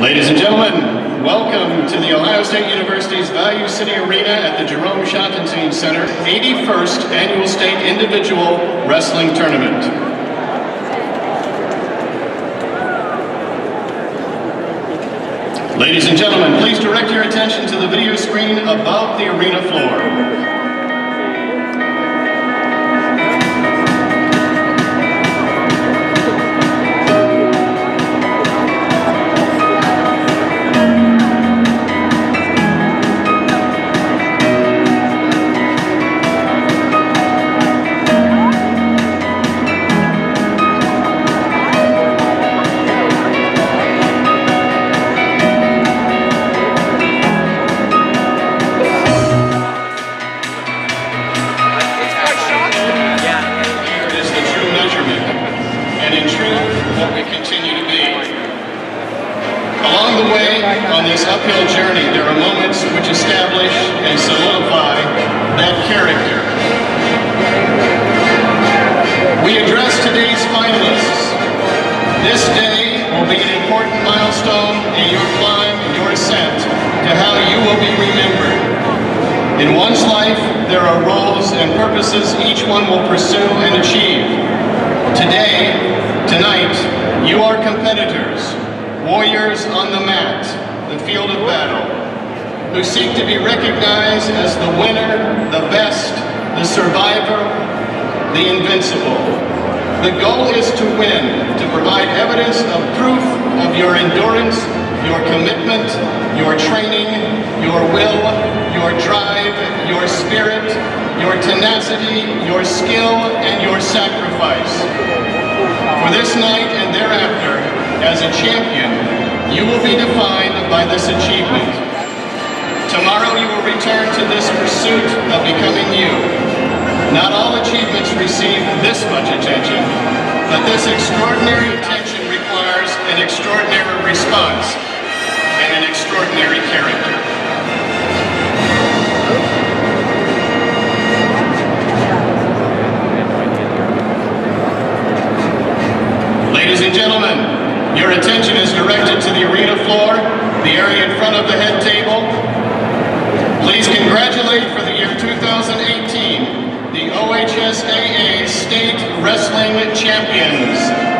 Ladies and gentlemen, welcome to the Ohio State University's Value City Arena at the Jerome Schottenstein Center 81st Annual State Individual Wrestling Tournament. Ladies and gentlemen, please direct your attention to the video screen above the arena floor. On this uphill journey, there are moments which establish and solidify that character. We address today's finalists. This day will be an important milestone in your climb and your ascent to how you will be remembered. In one's life, there are roles and purposes each one will pursue and achieve. Tonight, you are competitors, warriors on the mat, the field of battle, who seek to be recognized as the winner, the best, the survivor, the invincible. The goal is to win, to provide evidence of proof of your endurance, your commitment, your training, your will, your drive, your spirit, your tenacity, your skill, and your sacrifice. For this night and thereafter, as a champion, you will be defined by this achievement. Tomorrow you will return to this pursuit of becoming you. Not all achievements receive this much attention, but this extraordinary attention requires an extraordinary response and an extraordinary character. Ladies and gentlemen, your attention is directed to the arena floor, the area in front of the head table. Please congratulate for the year 2018, the OHSAA State Wrestling Champions.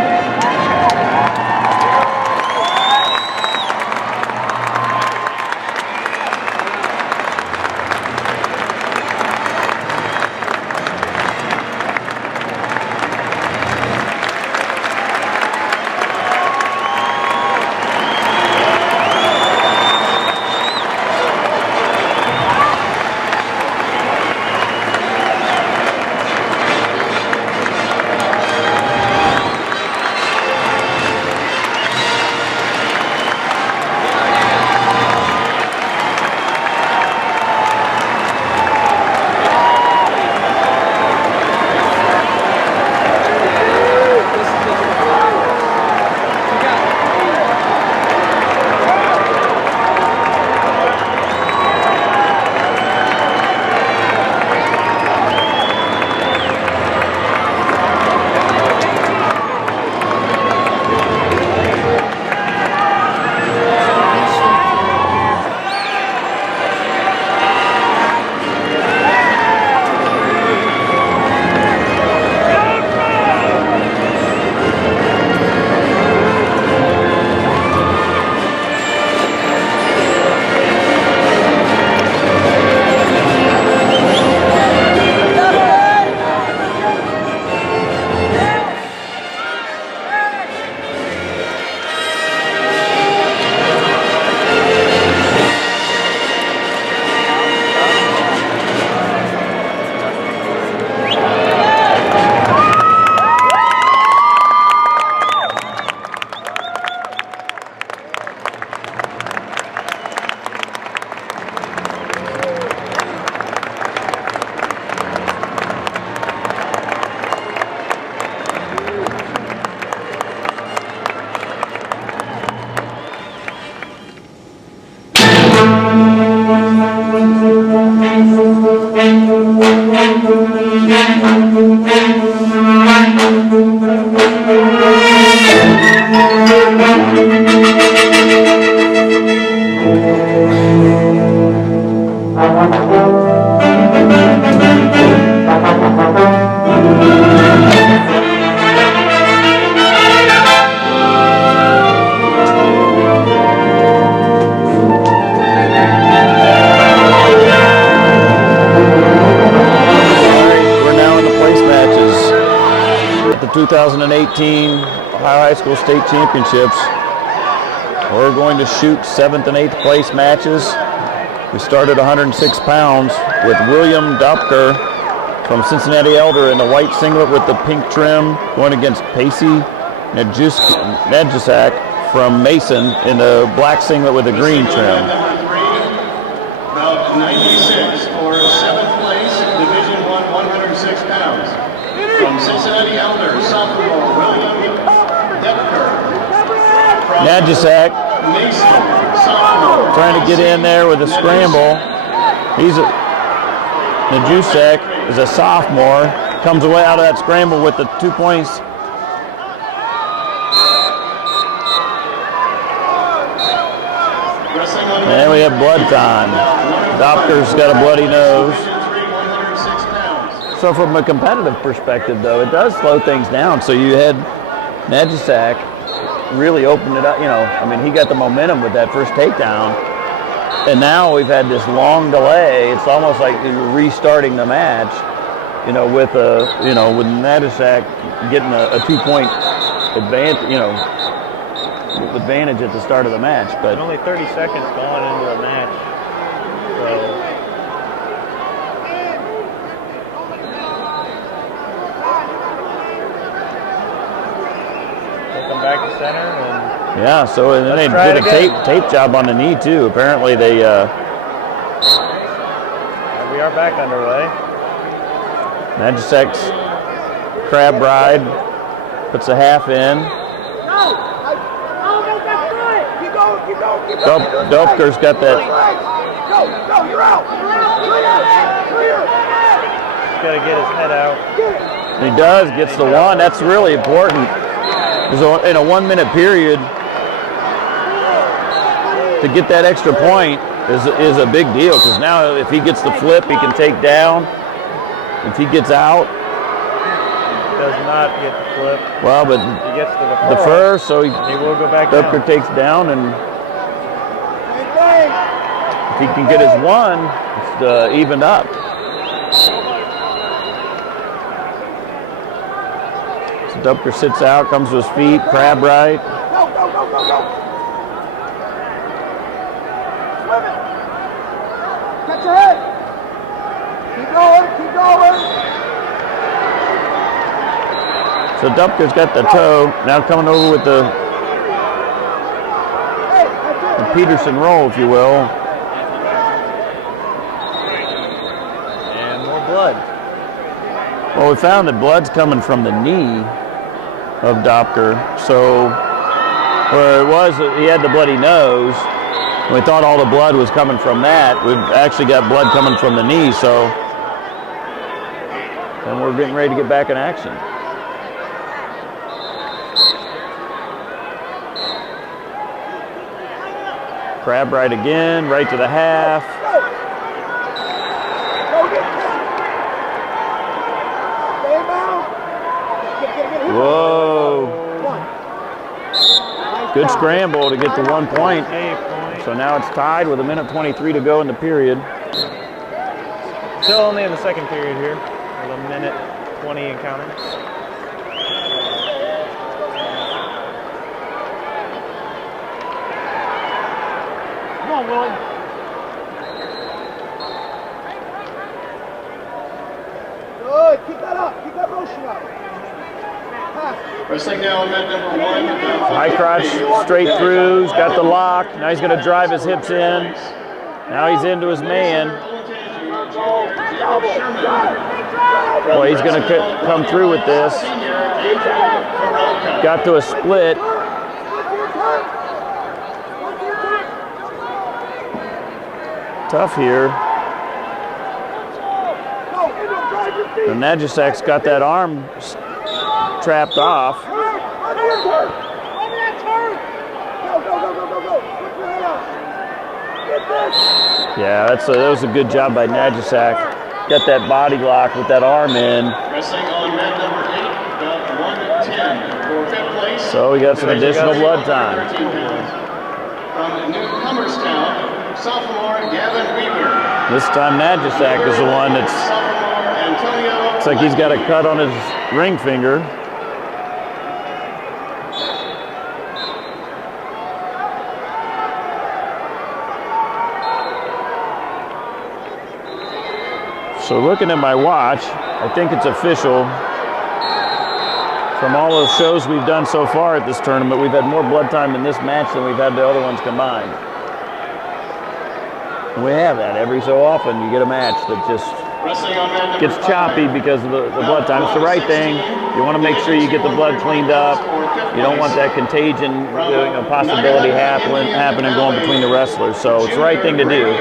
2018 Ohio High School State Championships. We're going to shoot 7th and 8th place matches. We started 106 pounds with William Dopker from Cincinnati Elder in the white singlet with the pink trim, going against Pacey Nadjisak from Mason in the black singlet with the green trim. About 96 for 7th place, Division I, 106 pounds. From Cincinnati Elder, sophomore William Depker. Nadjisak Mason, sophomore. Trying to get in there with a scramble. Nadjisak is a sophomore. Comes away out of that scramble with the 2 points. And we have blood time. Dopker's got a bloody nose. So from a competitive perspective, though, it does slow things down. So you had Nadjisak really opened it up. You know, I mean, he got the momentum with that first takedown. And now we've had this long delay. It's almost like you're restarting the match, you know, with with Nadjisak getting a 2-point advantage at the start of the match. But only 30 seconds going into the match. So come back to center and yeah, so and then they did a tape job on the knee too. Apparently they we are back underway. Nadjisak's crab ride puts a half in. Dopker's got that. Go, you're out. He's got to get his head out. He does, gets the one. That's really important. Because in a 1 minute period, to get that extra point is a big deal. Because now if he gets the flip, he can take down. If he gets out. Does not get the flip. Well, but he gets to the first, so he will go back Dopker down. takes down, and if he can get his one, it's evened up. So Dopker sits out, comes to his feet, crab right. Go. Swim it. Catch your head. Keep going. So Dopker's got the toe, now coming over with the Peterson roll, if you will. And more blood. Well, we found that blood's coming from the knee of Dopker. So where it was, he had the bloody nose. We thought all the blood was coming from that. We've actually got blood coming from the knee, so and we're getting ready to get back in action. Crab right again, right to the half. Whoa. Good scramble to get the 1 point. So now it's tied with 1:23 to go in the period. Still only in the second period here. With 1:20 and counting. Come on, Willie. Good. Keep that up. Keep that motion up. Wrestling now on mat number 1. High crotch straight through. He's got the lock. Now he's going to drive his hips in. Now he's into his man. Boy, he's going to come through with this. Got to a split. Tough here. And Nadjisak's got that arm trapped off. Yeah, that was a good job by Nadjisak. Got that body lock with that arm in. Wrestling on mat number 8, about 1:10 for 5th place. So we got some additional blood time. From New Hummerstown, sophomore Gavin Weaver. This time Nadjisak is the one that's Sophomore Antonio. looks like he's got a cut on his ring finger. So looking at my watch, I think it's official. From all those shows we've done so far at this tournament, we've had more blood time in this match than we've had the other ones combined. And we have that every so often. You get a match that just gets choppy because of the blood time. It's the right thing. You want to make sure you get the blood cleaned up. You don't want that contagion possibility happening going between the wrestlers. So it's the right thing to do.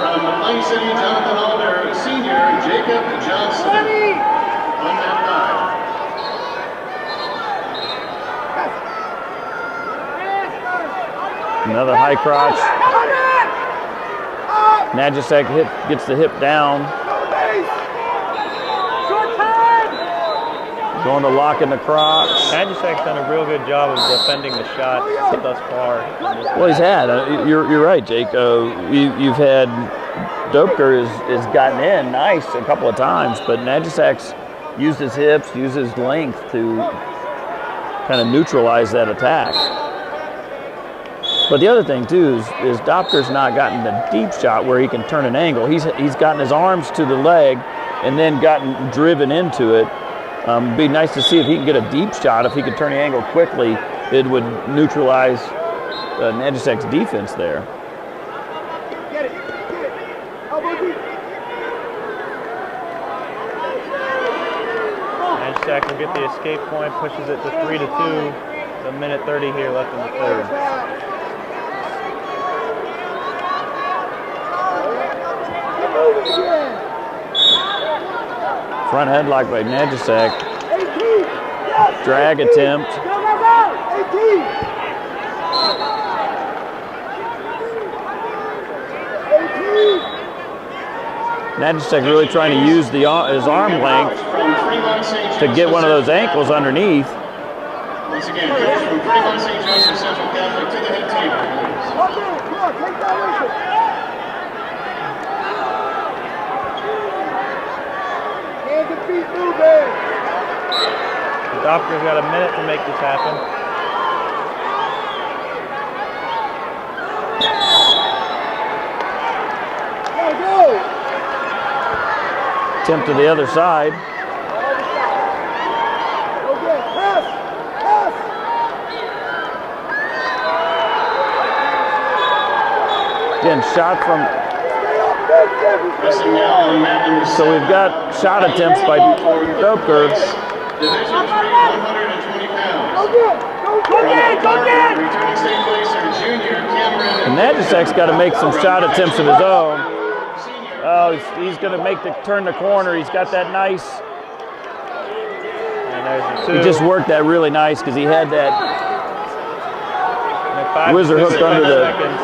From the Plain City, Jonathan Alder, Sr., Jacob Johnson. On that five. Another high crotch. Najasek gets the hip down. Going to lock in the crotch. Najasek's done a real good job of defending the shot thus far. Well, he's had. You're right, Jake. You've had Doepker has gotten in nice a couple of times, but Najasek's used his hips, used his length to kind of neutralize that attack. But the other thing too is Doepker's not gotten the deep shot where he can turn an angle. He's gotten his arms to the leg and then gotten driven into it. It'd be nice to see if he can get a deep shot. If he could turn the angle quickly, it would neutralize Najasek's defense there. Get it. Elbow deep. Najasek will get the escape point, pushes it to 3-2. A minute 30 here left in the third. Front headlock by Najasek. Drag attempt. Najasek really trying to use his arm length to get one of those ankles underneath. Once again, coach from Fremont St. Joseph Central Catholic to the head table, please. Come on, take that with you. Hands and feet moving. Doepker's got a minute to make this happen. Go. Attempt to the other side. Okay, pass. Again, shot from. Wrestling now on mat number So we've got shot attempts by Doepker. Division 3, 120 pounds. Go get. Returning state placer, junior Cameron. And Najasek's got to make some shot attempts of his own. Oh, he's going to turn the corner. He's got that nice. And there's the two. He just worked that really nice because he had that And 5 whizzer to hooked under the. seconds.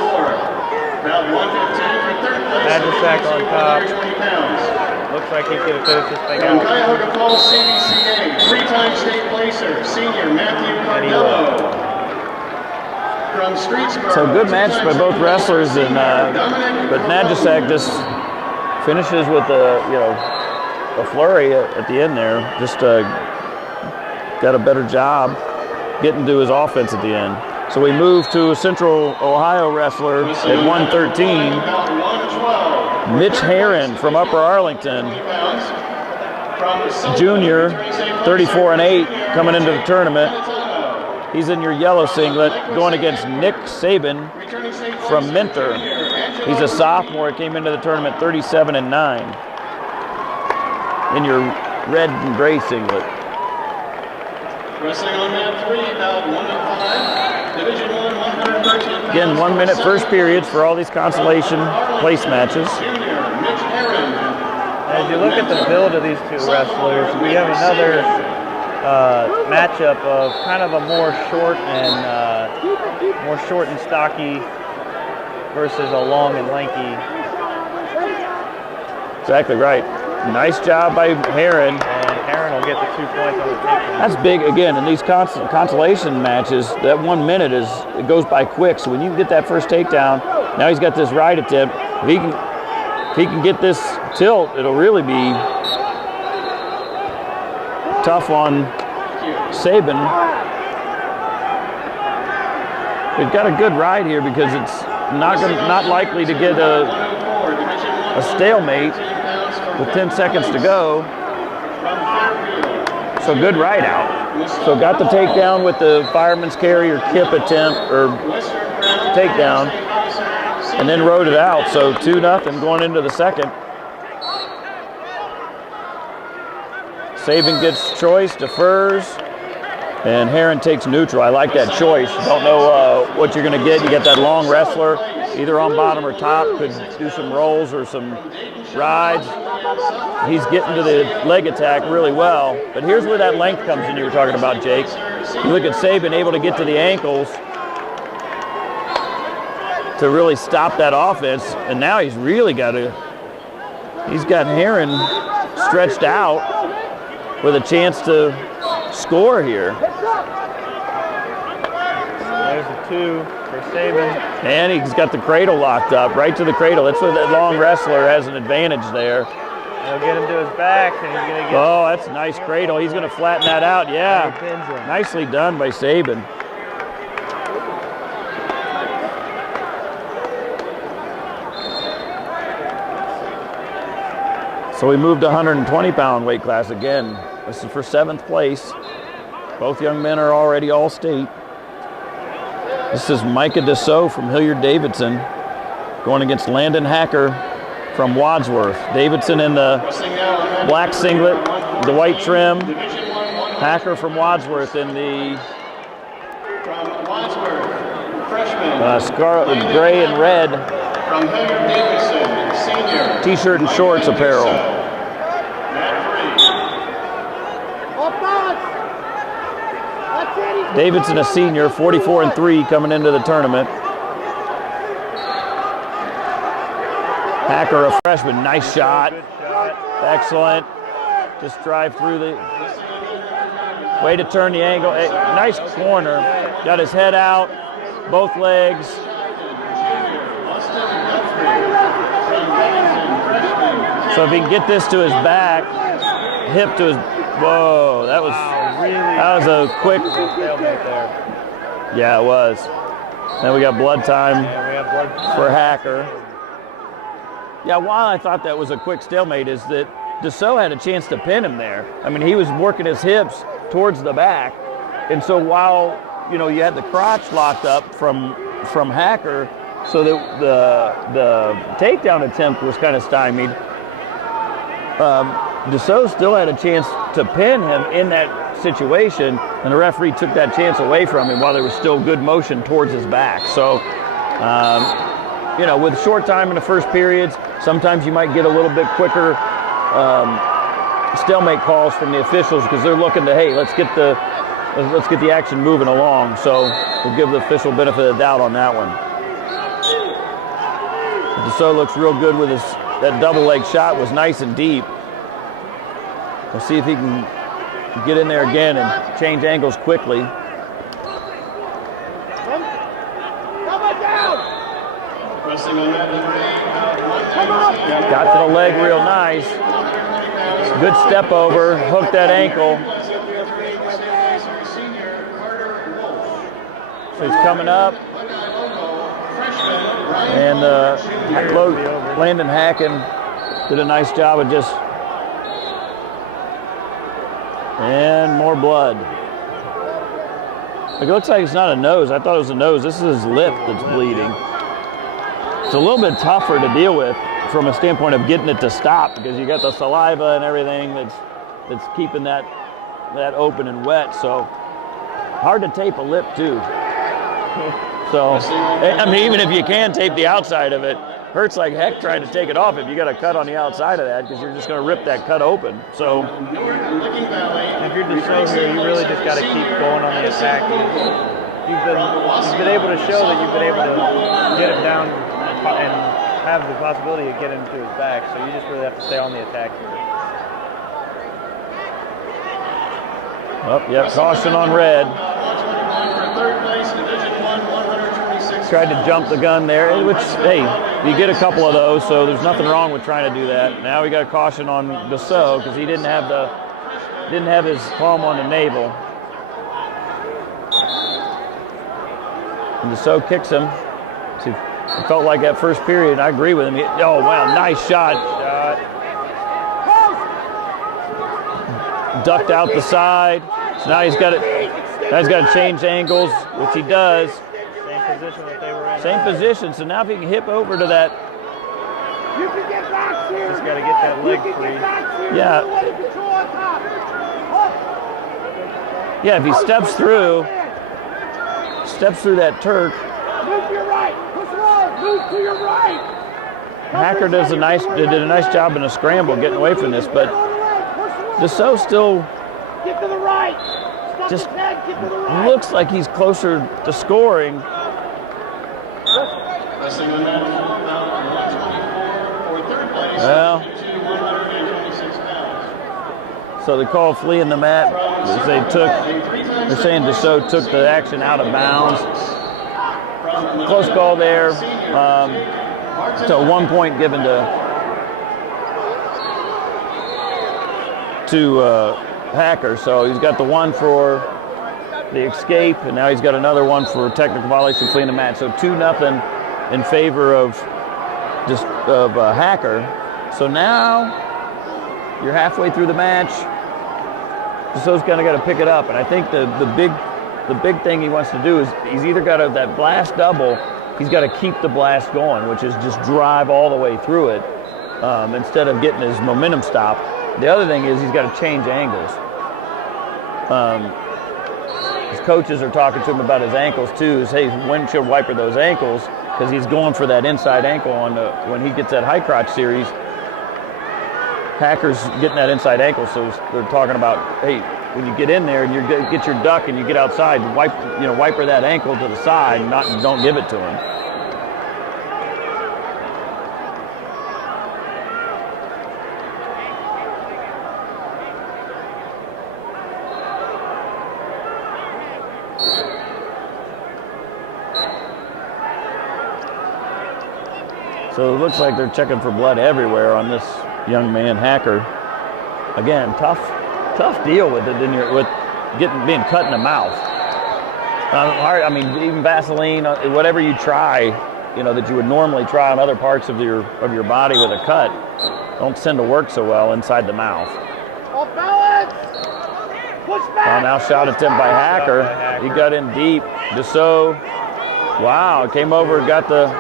About 115 for third place. Najasek on top. 120 pounds. Looks like he's going to finish this thing From out. Cuyahoga Falls CBCA, three-time state placer, senior Matthew Cardello. From Streetsboro. So good match by two-time both state wrestlers, placer, and Dominic but Najasek just finishes with a flurry at the end there. Just got a better job getting to his offense at the end. So we move to a Central Ohio wrestler at 113, About 112. Mitch Herron from Upper Arlington, junior, 34-8, coming into the tournament. He's in your yellow singlet, going against Nick Saban from Mentor. He's a sophomore, came into the tournament 37-9 in your red and gray singlet. Wrestling on mat 3, about 105. Division 1, 113 pounds. Again, 1 minute first periods for all these consolation place matches. Junior Mitch Herron. As you look at the build of these two wrestlers, we have another matchup of kind of a more short and stocky versus a long and lanky. Exactly right. Nice job by Herron. And Herron will get the 2 points on the takedown. That's big again in these consolation matches. That 1 minute it goes by quick. So when you get that first takedown, now he's got this right attempt. If he can get this tilt, it'll really be tough on Saban. We've got a good ride here because it's not likely to get a a stalemate with 10 seconds to go. So good ride out. So got the takedown with the fireman's carry or kip attempt or takedown, and then rode it out. So 2-0 going into the second. Saban gets choice, defers, and Herron takes neutral. I like that choice. Don't know what you're going to get. You get that long wrestler, either on bottom or top, could do some rolls or some rides. He's getting to the leg attack really well. But here's where that length comes in you were talking about, Jake. You look at Saban able to get to the ankles to really stop that offense, and now he's really got Herron stretched out with a chance to score here. There's a 2 for Saban. And he's got the cradle locked up, right to the cradle. That's where that long wrestler has an advantage there. He'll get him to his back, and he's going to get... Oh, that's a nice cradle. He's going to flatten that out, yeah. He pins him. Nicely done by Saban. So we moved to 120-pound weight class again. This is for 7th place. Both young men are already all-state. This is Micah Dussault from Hilliard-Davidson going against Landon Hacker from Wadsworth. Davidson in the black singlet, the white trim. Hacker from Wadsworth in the scarlet, gray and red From Hilliard-Davidson, senior. t-shirt and shorts apparel. Davidson, a senior, 44-3 coming into the tournament. Hacker, a freshman, nice shot. Excellent. Just drive through the way to turn the angle. Nice corner. Got his head out, both legs. So if he can get this to his back, hip to his, whoa, that was a quick. Yeah, it was. Then we got blood time for Hacker. Yeah, why I thought that was a quick stalemate is that Dussault had a chance to pin him there. I mean, he was working his hips towards the back, and so while you had the crotch locked up from Hacker, so that the takedown attempt was kind of stymied. Dussault still had a chance to pin him in that situation, and the referee took that chance away from him while there was still good motion towards his back. So, with short time in the first periods, sometimes you might get a little bit quicker stalemate calls from the officials because they're looking to, hey, let's get the action moving along. So we'll give the official benefit of the doubt on that one. Dussault looks real good with that double leg shot was nice and deep. We'll see if he can get in there again and change angles quickly. Got to the leg real nice. Good step over, hooked that ankle. So he's coming up. And Landon Hacken did a nice job of just, and more blood. It looks like it's not a nose. I thought it was a nose. This is his lip that's bleeding. It's a little bit tougher to deal with from a standpoint of getting it to stop because you got the saliva and everything that's keeping that open and wet. So hard to tape a lip too. So, I mean, even if you can tape the outside of it, hurts like heck trying to take it off if you got a cut on the outside of that because you're just going to rip that cut open. So, if you're Dussault here, you really just got to keep going on the attack. You've been able to show that you've been able to get him down and have the possibility of getting him to his back. So you just really have to stay on the attack here. Oh, yeah, caution on red. Tried to jump the gun there, which, hey, you get a couple of those, so there's nothing wrong with trying to do that. Now we got a caution on Dussault because he didn't have his palm on the navel. And Dussault kicks him. See, It felt like that first period. I agree with him. Oh, wow, nice shot. Ducked out the side. So now he's got it. Now he's got to change angles, which he does. Same position that they were in. Same position. So now if he can hip over to that. You can get back here. Just got to get that leg You can free. get back here. Yeah. You want to control on top. Yeah, if he steps through that Turk, Move to your right. Push forward. Move to your right. Hacker did a nice job in a scramble getting away from this, but Dussault still Get to the right. Stop just his head. Get to the right. looks like he's closer to scoring. Wrestling on that about 124 for third place. Well. To 126 pounds. So they call flea in the mat. They're saying Dussault took the action out of bounds. Close call there. So 1 point given to Hacker. So he's got the one for the escape, and now he's got another one for technical violation, flea in the mat. So 2-0 in favor of Hacker. So now you're halfway through the match. Dussault's kind of got to pick it up, and I think the big thing he wants to do is he's either got to that blast double. He's got to keep the blast going, which is just drive all the way through it instead of getting his momentum stopped. The other thing is he's got to change angles. His coaches are talking to him about his ankles too. Is hey, windshield wiper those ankles because he's going for that inside ankle on when he gets that high crotch series. Hacker's getting that inside ankle, so they're talking about hey, when you get in there and you get your duck and you get outside, wiper that ankle to the side, and don't give it to him. So it looks like they're checking for blood everywhere on this young man, Hacker. Again, tough deal with it with being cut in the mouth. Hard. I mean, even Vaseline, whatever you try, that you would normally try on other parts of your body with a cut, don't tend to work so well inside the mouth. Off balance. Push back. Well, now shot attempt by Hacker. He got in deep. Dussault, wow, came over, got the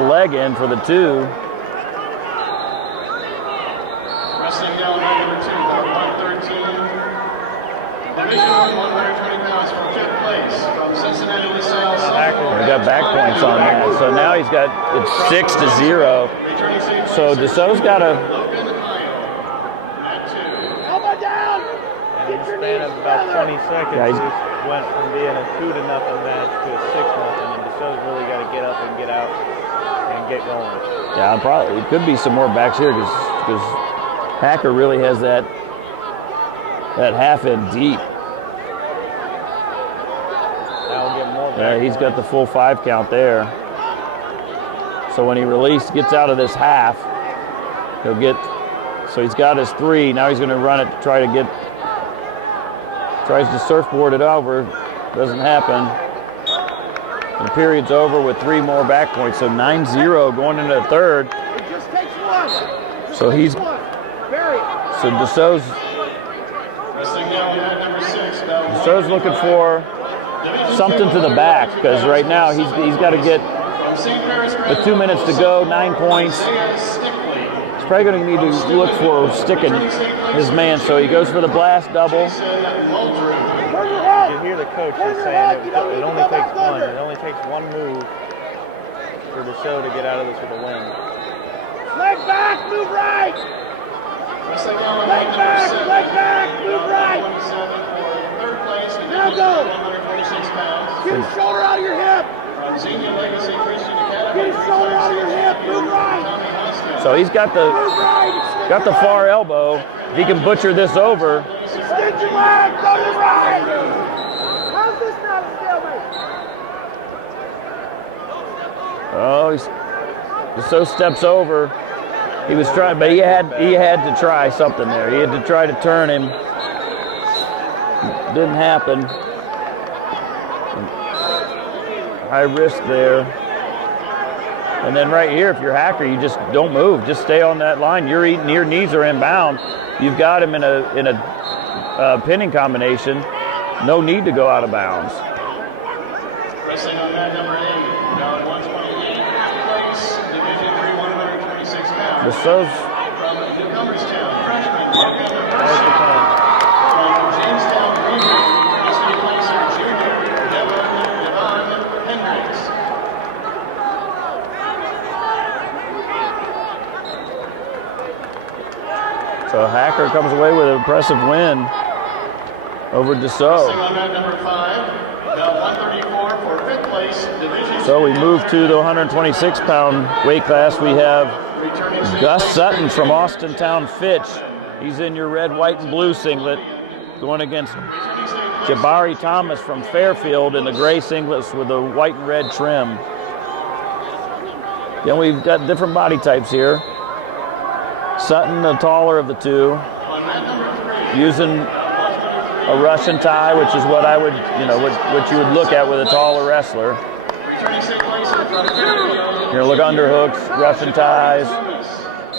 leg in for the two. Wrestling down number 2, about 113. Division 120 pounds from fifth place from Cincinnati, LaSalle. He got back points on that. So now it's 6-0. So Dussault's got a. Elbow down. In the span of about 20 seconds, Yeah, this went from being a 2-0 match to a 6-0, and Dussault's really got to get up and get out and get going. Yeah, probably it could be some more backs here because Hacker really has that half in deep. Now we'll get more back. Yeah, he's got the full 5 count there. So when he gets out of this half, he'll get. So he's got his 3. Now he's going to run it to try to get. Tries to surfboard it over. Doesn't happen. The period's over with 3 more back points. So 9-0 going into the third. It just takes one. So he's. Bury it. So Dussault's Dussault's looking for something to the back because right now he's got to get with 2 minutes to go, 9 points. He's probably going to need to look for sticking his man. So he goes for the blast double. You hear the coach just saying it only takes one. It only takes one move for Dussault to get out of this with a win. Leg back, move right. Leg back, move right. Now go. Get his shoulder out of your hip. Get his shoulder out of your hip, move right. So he's got Move right. the far elbow. If he can butcher this over. Extend your leg, go to the right. How's this not a stalemate? Oh, Dussault steps over. He was trying, but he had to try something there. He had to try to turn him. Didn't happen. high risk there. And then right here, if you're Hacker, you just don't move. Just stay on that line. Your knees are inbound. You've got him in a pinning combination. No need to go out of bounds. Wrestling on mat number 8, now at 128, place, Division 3, 126 pounds. Dassault's From Newcomerstown, freshman, Morgan Garcia. From Jamestown region, University placer, junior, Devon Hendricks. So Hacker comes away with an impressive win over Dassault. Wrestling on mat number 5, now 134 for 5th place, Division So we 2, move to the 126-pound weight class. We have returning state Gus place Sutton from champion. Austintown Fitch. He's in your red, white, and blue singlet, going against Returning state place Jabari Thomas from Fairfield in the gray singlets with the white and red trim. Then we've got different body types here. Sutton, the taller of the two, on mat number 3, using a Russian tie, which is what I would, what you would look at with a taller wrestler. returning state placer from Fairfield. You're gonna look underhooks, Russian ties,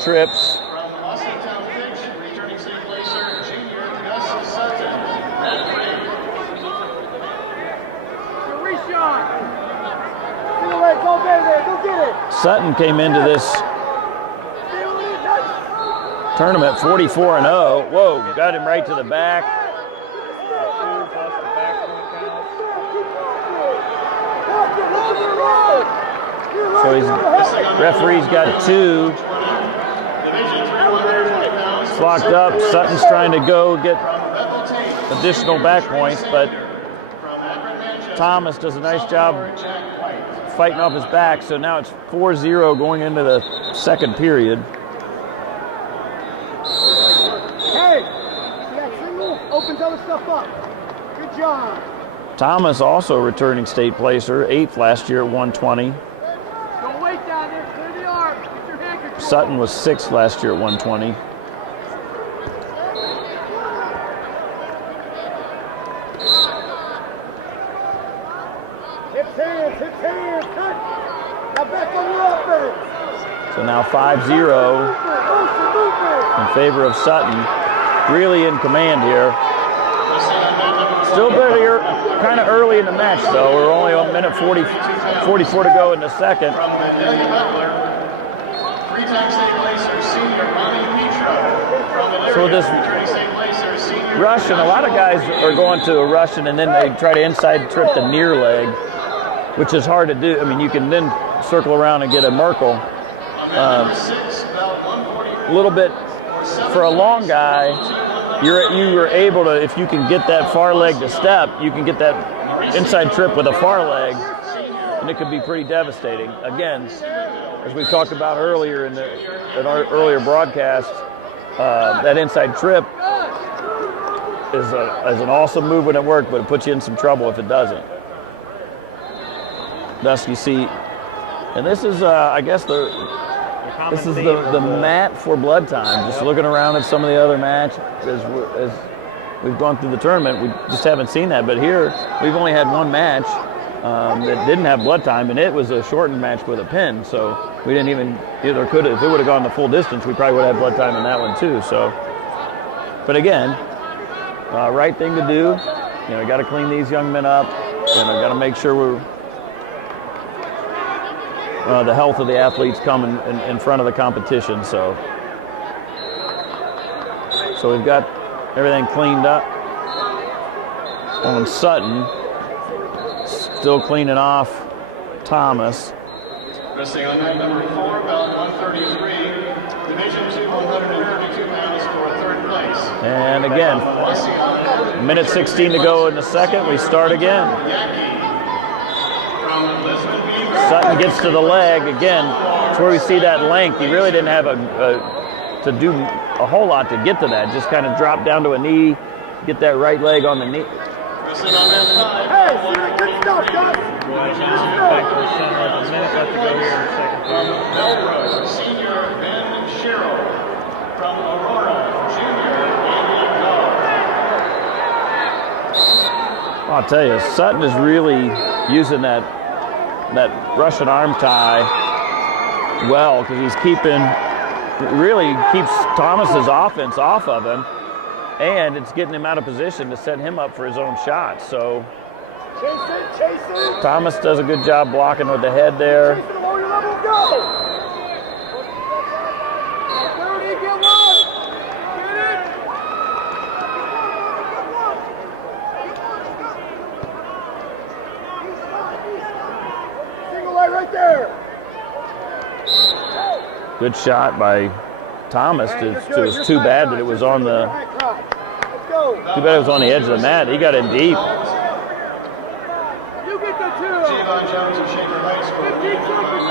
trips. From Austintown Fitch, returning state placer, junior, Gus Sutton. Reshot. Feel it, go baby, go get it. Sutton came into this Feel it, nice. tournament 44-0. Whoa, got him right to the back. So he's referee's got 2. Division 3, 120 pounds. It's locked up. Sutton's trying to go get From Bethel Tate. additional back points, but From Akron, Manchester. Thomas does a nice job Jack White. fighting off his back. So now it's 4-0 going into the second period. Hey, see that single? Opens other stuff up. Good job. Thomas also returning state placer, 8th last year at 120. Don't wait down there. Clear the arm. Get your hand control. Sutton was 6th last year at 120. Hips, hands, cut. Now back on your offense. So now 5-0 Movement. in favor of Sutton. Really in command here. Wrestling on mat number 4. Still kind of early in the match, though. We're only on minute 44 to go in the second. From Adelia Butler, 3-time state placer, senior, Ronnie Petro. From Elyria, So this returning state placer, senior. Russian, a lot of guys are going to a Russian and then they try to inside trip the near leg, which is hard to do. I mean, you can then circle around and get a Merkel. On mat number 6, about 140. A little bit for a long guy, you are able to, if you can get that far leg to step, you can get that inside trip with a far leg, and it could be pretty devastating. Again, as we talked about earlier in our earlier broadcast, that inside trip is an awesome move when it works, but it puts you in some trouble if it doesn't. Thus, you see, and this is, I guess, this is the mat for blood time. Just looking around at some of the other matches as we've gone through the tournament, we just haven't seen that. But here, we've only had one match that didn't have blood time, and it was a shortened match with a pin. So we didn't even, either could have, if it would have gone the full distance, we probably would have had blood time in that one too. So, but again, right thing to do. You got to clean these young men up, and got to make sure we're the health of the athletes come in front of the competition. So we've got everything cleaned up on Sutton. Still cleaning off Thomas. Wrestling on mat number 4, about 133. Division 2, 132 pounds for 3rd place. And again, minute 16 to go in the second. We start again. Yaki. From Lisbon Beaver. Sutton gets to the leg again. That's where we see that length. He really didn't have to do a whole lot to get to that. Just kind of drop down to a knee, get that right leg on the knee. Wrestling on mat 5. Hey, good stuff, guys. Back to the center. A minute left to go here in the second From period. Melrose, senior Ben Sherrill. From Aurora, junior Andy Carr. I'll tell you, Sutton is really using that that Russian arm tie well, because he's really keeps Thomas's offense off of him, and it's getting him out of position to set him up for his own shot. So Thomas does a good job blocking with the head there. Right there. Good shot by Thomas. It was too bad that it was on the edge of the mat. He got in deep. You get the two. Javon Jones of Shaker High School. 15 seconds,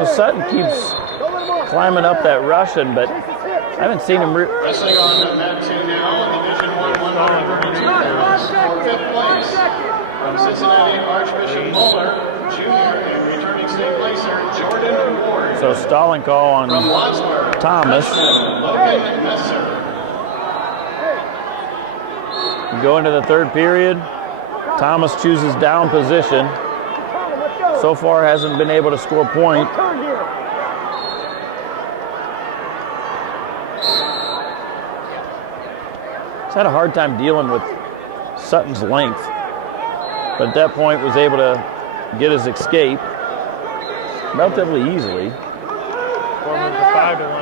So Sutton keeps climbing up that Russian, but I haven't seen him. Wrestling on mat 2 now, Division 132 pounds for 5th place. From Cincinnati, Archbishop Muller, Jr., and returning state placer, Jordan Ward. So stalling call on From Wadsworth, Thomas. Logan Messer. Go into the third period. Thomas chooses down position. So far hasn't been able to score a point. He's had a hard time dealing with Sutton's length, but at that point was able to get his escape relatively easily. 5-1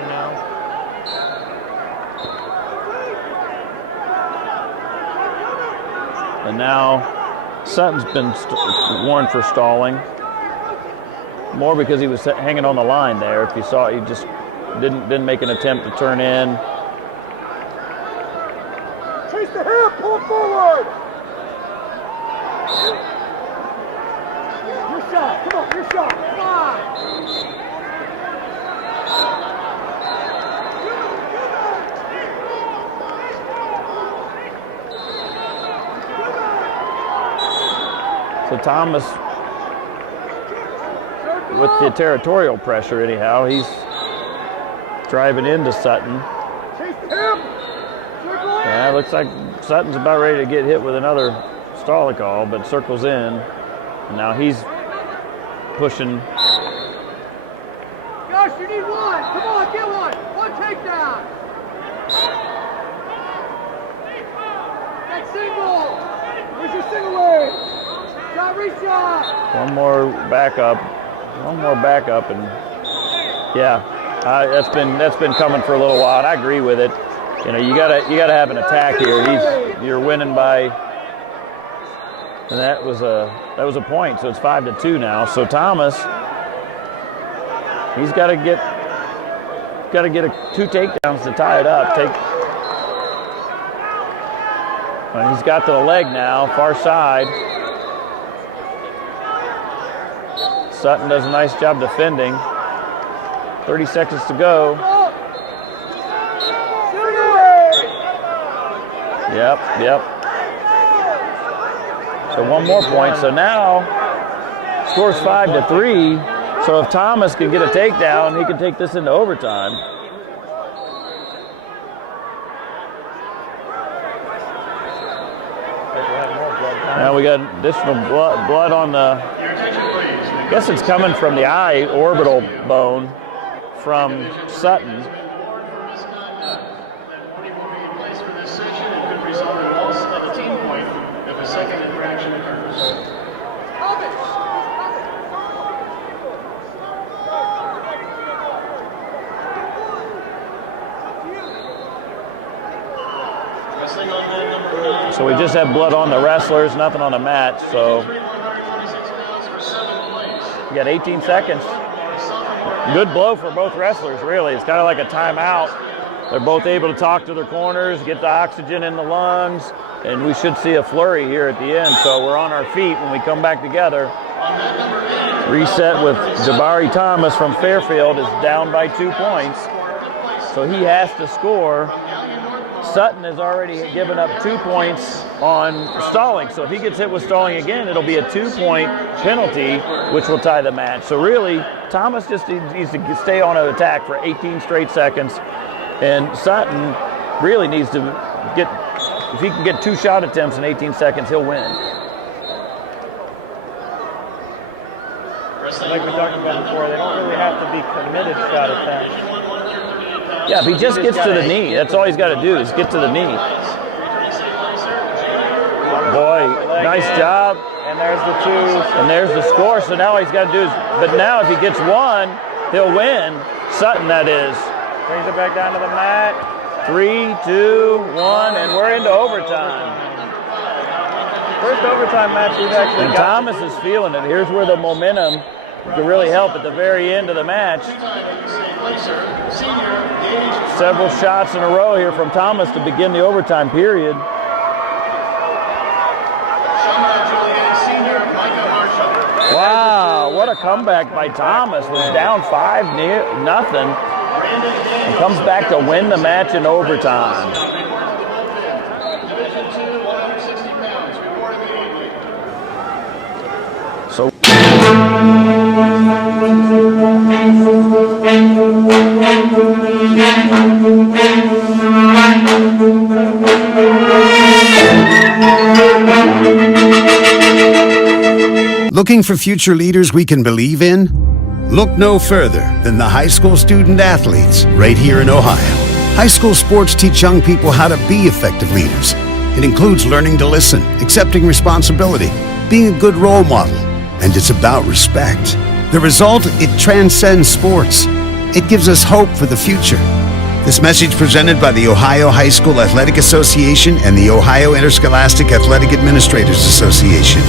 now. And now Sutton's been warned for stalling, more because he was hanging on the line there. If you saw, he just didn't make an attempt to turn in. Chase the hip, pull forward. Your shot, come on, your shot. Come on. So Thomas, with the territorial pressure anyhow, he's driving into Sutton. Chase the hip. Yeah, it looks like Sutton's about ready to get hit with another stalling call, but circles in. And now he's pushing. Josh, you need one. Come on, get one. One takedown. Next single. Where's your single leg? Shot, reshot. One more backup, and yeah, that's been coming for a little while. And I agree with it. You know, you gotta have an attack here. You're winning by, and that was a point. So it's 5-2 now. So Thomas, he's got to get 2 takedowns to tie it up. And he's got to the leg now, far side. Sutton does a nice job defending. 30 seconds to go. Yep. So one more point. So now scores 5-3. So if Thomas can get a takedown, he can take this into overtime. Now we got additional blood on the, I guess it's coming from the eye orbital bone from Sutton. So we just have blood on the wrestlers, nothing on the mat. So you got 18 seconds. Good blow for both wrestlers, really. It's kind of like a timeout. They're both able to talk to their corners, get the oxygen in the lungs, and we should see a flurry here at the end. So we're on our feet when we come back together. Reset with Jabari Thomas from Fairfield is down by 2 points. So he has to score. Sutton has already given up 2 points on stalling. So if he gets hit with stalling again, it'll be a 2-point penalty, which will tie the match. So really, Thomas just needs to stay on an attack for 18 straight seconds. And Sutton really needs to if he can get 2 shot attempts in 18 seconds, he'll win. Like we talked about before, they don't really have to be committed shot attempts. Yeah, if he just gets to the knee, that's all he's got to do is get to the knee. Boy, nice job. And there's the 2. And there's the score. So now all he's got to do is, but now if he gets 1, he'll win. Sutton, that is. Brings it back down to the mat. 3, 2, 1, and we're into overtime. First overtime match we've actually And got. Thomas is feeling it. Here's where the momentum could really help at the very end of the match. Several shots in a row here from Thomas to begin the overtime period. Wow, what a comeback by Thomas. Was down 5-0 and comes back to win the match in overtime. Division II, 160 pounds, reward immediately. So Looking for future leaders we can believe in? Look no further than the high school student athletes right here in Ohio. High school sports teach young people how to be effective leaders. It includes learning to listen, accepting responsibility, being a good role model, and it's about respect. The result, it transcends sports. It gives us hope for the future. This message presented by the Ohio High School Athletic Association and the Ohio Interscholastic Athletic Administrators Association.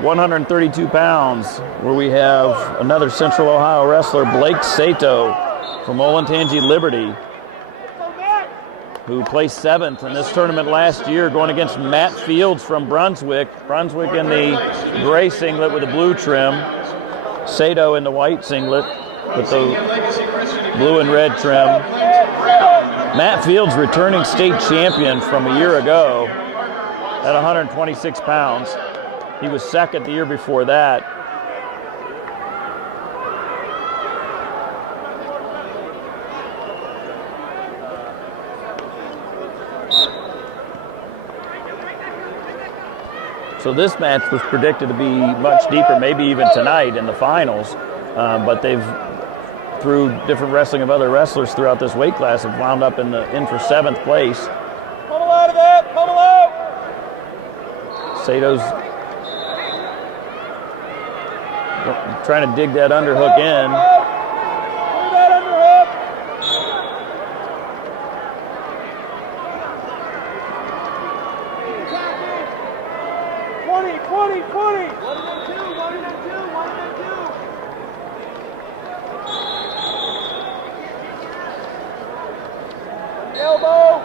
132 pounds, where we have another Central Ohio wrestler, Blake Sato from Olentangy Liberty, who placed 7th in this tournament last year, going against Matt Fields from Brunswick. Brunswick in the gray singlet with the blue trim, Sato in the white singlet with the blue and red trim. Matt Fields, returning state champion from a year ago at 126 pounds. He was second the year before that. So this match was predicted to be much deeper, maybe even tonight in the finals. But they've, through different wrestling of other wrestlers throughout this weight class, have wound up in for 7th place. Pummel out of it! Pummel out! Sato's trying to dig that underhook in. Pull that underhook! 20, 20, 20! 1 and 2, 1 and 2, 1 and 2. Elbow!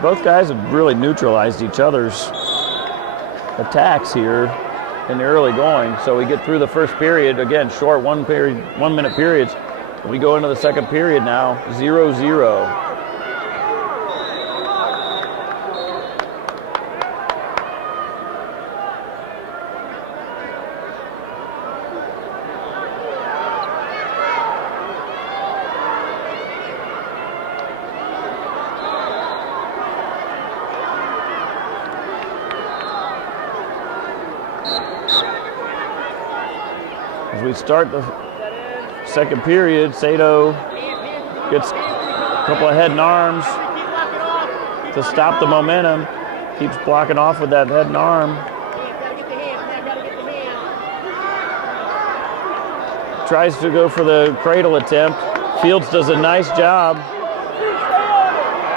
Both guys have really neutralized each other's attacks here in the early going. So we get through the first period, again, short 1 minute periods. We go into the second period now, 0-0. As we start the second period, Sato gets a couple of head and arms to stop the momentum. Keeps blocking off with that head and arm. Tries to go for the cradle attempt. Fields does a nice job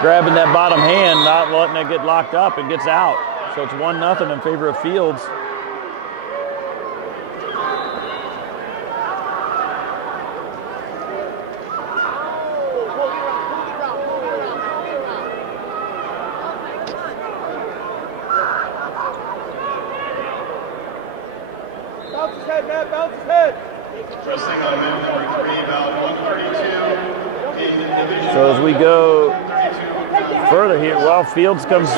grabbing that bottom hand, not letting it get locked up, and gets out. So it's 1-0 in favor of Fields. Bounce his head, Matt, bounce his head! Wrestling on mat number 3, about 132 in the division. So as we go further here, well, Fields comes,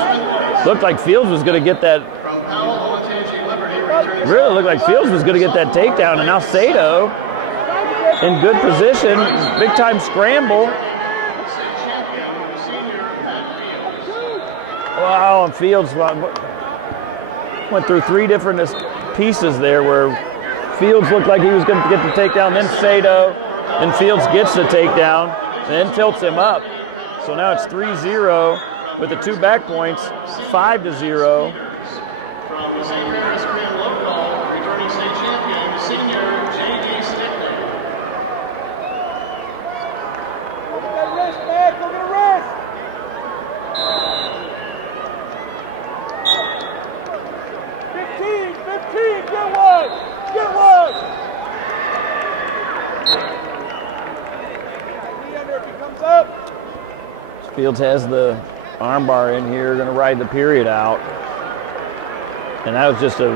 looked like Fields was going to get that, From Powell, Olentangy Liberty, returning really looked like Fields was going to get that takedown, and now Sato in good position, big time scramble, Wow, and Fields went through 3 different pieces there where Fields looked like he was going to get the takedown, then Sato, and Fields gets the takedown, and then tilts him up. So now it's 3-0 with the 2 back points, 5-0. From St. Mary's Grand Local, returning state champion, senior J.D. Stickler. Look at that wrist, man. Look at the wrist. Get one. Get one. Knee under if he comes up. Fields has the armbar in here, going to ride the period out. And that was just a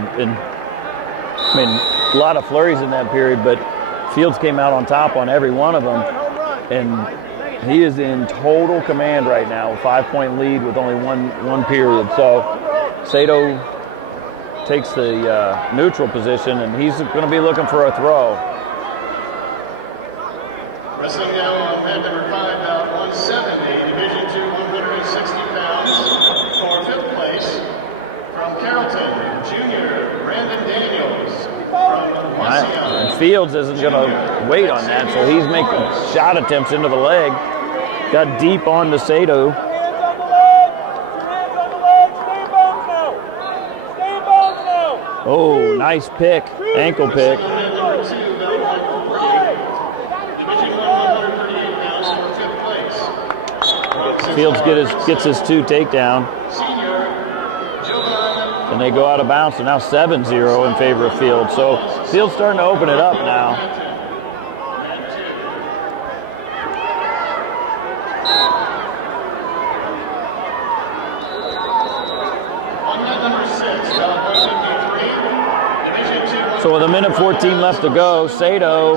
lot of flurries in that period, but Fields came out on top on every one of them. And he is in total command right now, a 5-point lead with only one period. So Sato takes the neutral position, and he's going to be looking for a throw. Wrestling now on mat number 5, bout 170, Division II, 160 pounds, for 5th place. From Carrollton, Junior Brandon Daniels. From Marcion. And Fields isn't going to wait on that, so he's making shot attempts into the leg. Got deep on to Sato. Hands on the leg. Hands on the leg. Stay in bounds now. Stay in bounds now. Oh, nice pick, ankle pick. Mat number 2, bout 140, Division I, 138 pounds, for 5th place. Fields gets his 2 takedown, Senior Jovan. and they go out of bounds. So now 7-0 in favor of Fields. So Fields starting to open it up now. On mat number 6, bout 153, Division II, So with 1:14 left to go, Sato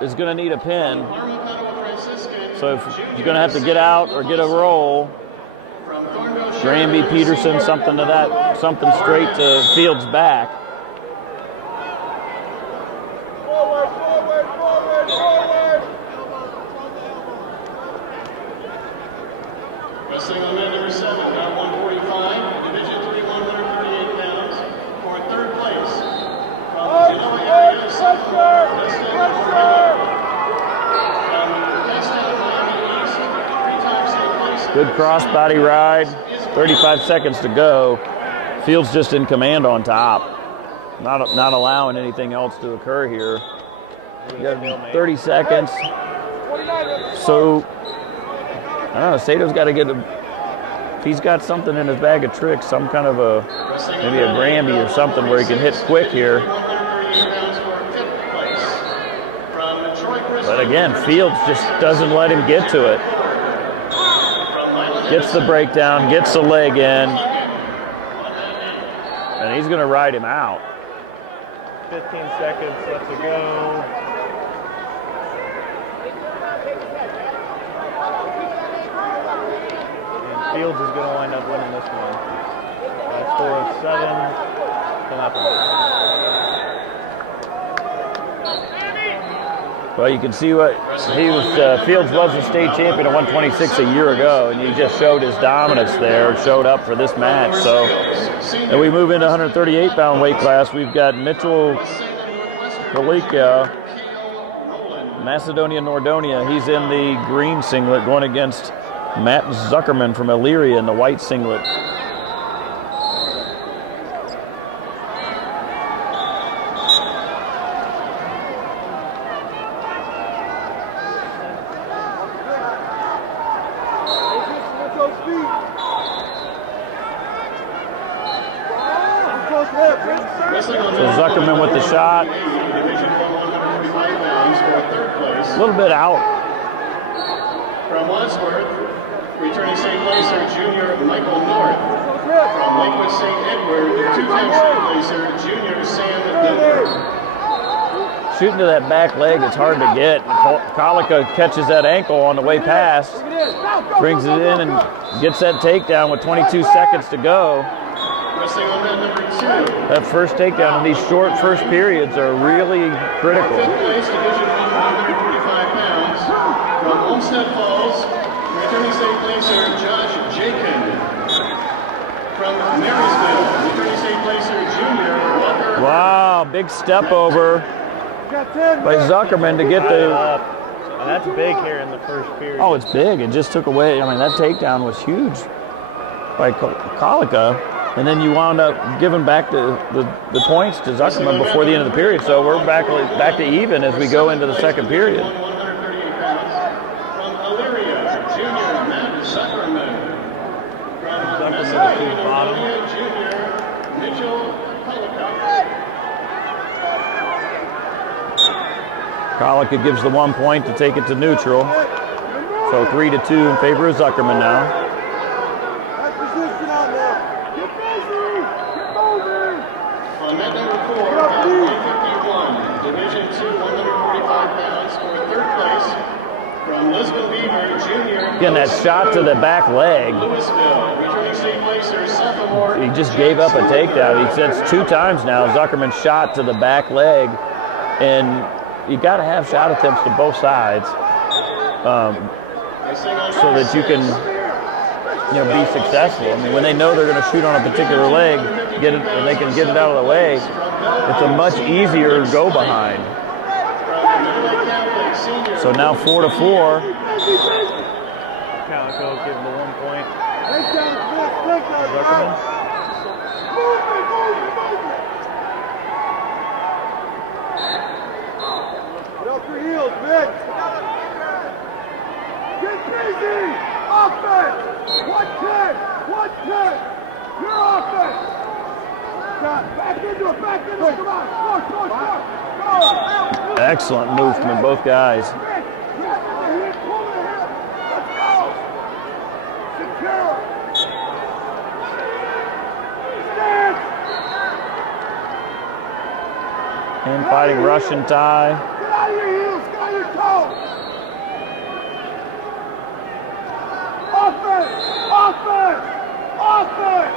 is going to need a pin. So if you're going to have to get out or get a roll, Granby, Peterson, something straight to Fields' back. Forward, forward, forward, forward. Wrestling on mat number 7, bout 145, Division III, 138 pounds, for 3rd place. From the Genoa area, sophomore, Dustin Moreno. From Castle, Miami East, 3-time state place. Good crossbody ride, 35 seconds to go. Fields just in command on top. Not allowing anything else to occur here. You got 30 seconds. So, I don't know, Sato's got to get if he's got something in his bag of tricks, some kind of maybe a Granby or something where he can hit quick here. 138 pounds for 5th place. From Troy Bristol. But again, Fields just doesn't let him get to it. Gets the breakdown, gets the leg in, and he's going to ride him out. 15 seconds left to go. And Fields is going to wind up winning this one. By a score of 7-0. Well, you can see what Fields was the state champion at 126 a year ago, and he just showed his dominance there, showed up for this match. So, and we move into 138-pound weight class. We've got Mitchell Kalika, Macedonia Nordonia. He's in the green singlet going against Matt Zuckerman from Elyria in the white singlet. So Zuckerman with the shot. A little bit out. From Wadsworth, returning state placer, junior Michael North. From Lakewood St. Edward, the 2-time state placer, junior Sam Denver. Shooting to that back leg, it's hard to get. Kalika catches that ankle on the way past, brings it in and gets that takedown with 22 seconds to go. Wrestling on mat number 2. That first takedown in these short first periods are really critical. 5th place, Division I, 145 pounds. From Olmsted Falls, returning state placer, Josh Jakin. From Marysville, returning state placer junior Walker. Wow, big step over by Zuckerman to get the. And that's big here in the first period. Oh, it's big. It just took away. I mean, that takedown was huge by Kalika. And then you wound up giving back the points to Zuckerman before the end of the period. So we're back to even as we go into the second period. 138 pounds. From Elyria, junior Matt Zuckerman. From Pennsylvania, junior Mitchell Kalika. Kalika gives the 1 point to take it to neutral. So 3-2 in favor of Zuckerman now. On net number 4, 151, Division II, 145 pounds for third place. From Lisbon Beaver, junior. Again, that shot to the back leg. Louisville, returning state placer, sophomore. He just gave up a takedown. He said 2 times now. Zuckerman shot to the back leg, and you got to have shot attempts to both sides so that you can, be successful. I mean, when they know they're going to shoot on a particular leg, get it, and they can get it out of the way, it's a much easier go behind. So now 4-4. Calico give him the 1 point. Get off your heels, Vic. Get busy. Offense. 110. 110. Your offense. Back into it. Back into it. Come on. Go. Excellent move from both guys. Pull the hip. Let's go. Secure. Stand. And fighting Russian tie. Get out of your heels. Get out of your toes. Offense. Offense. Offense.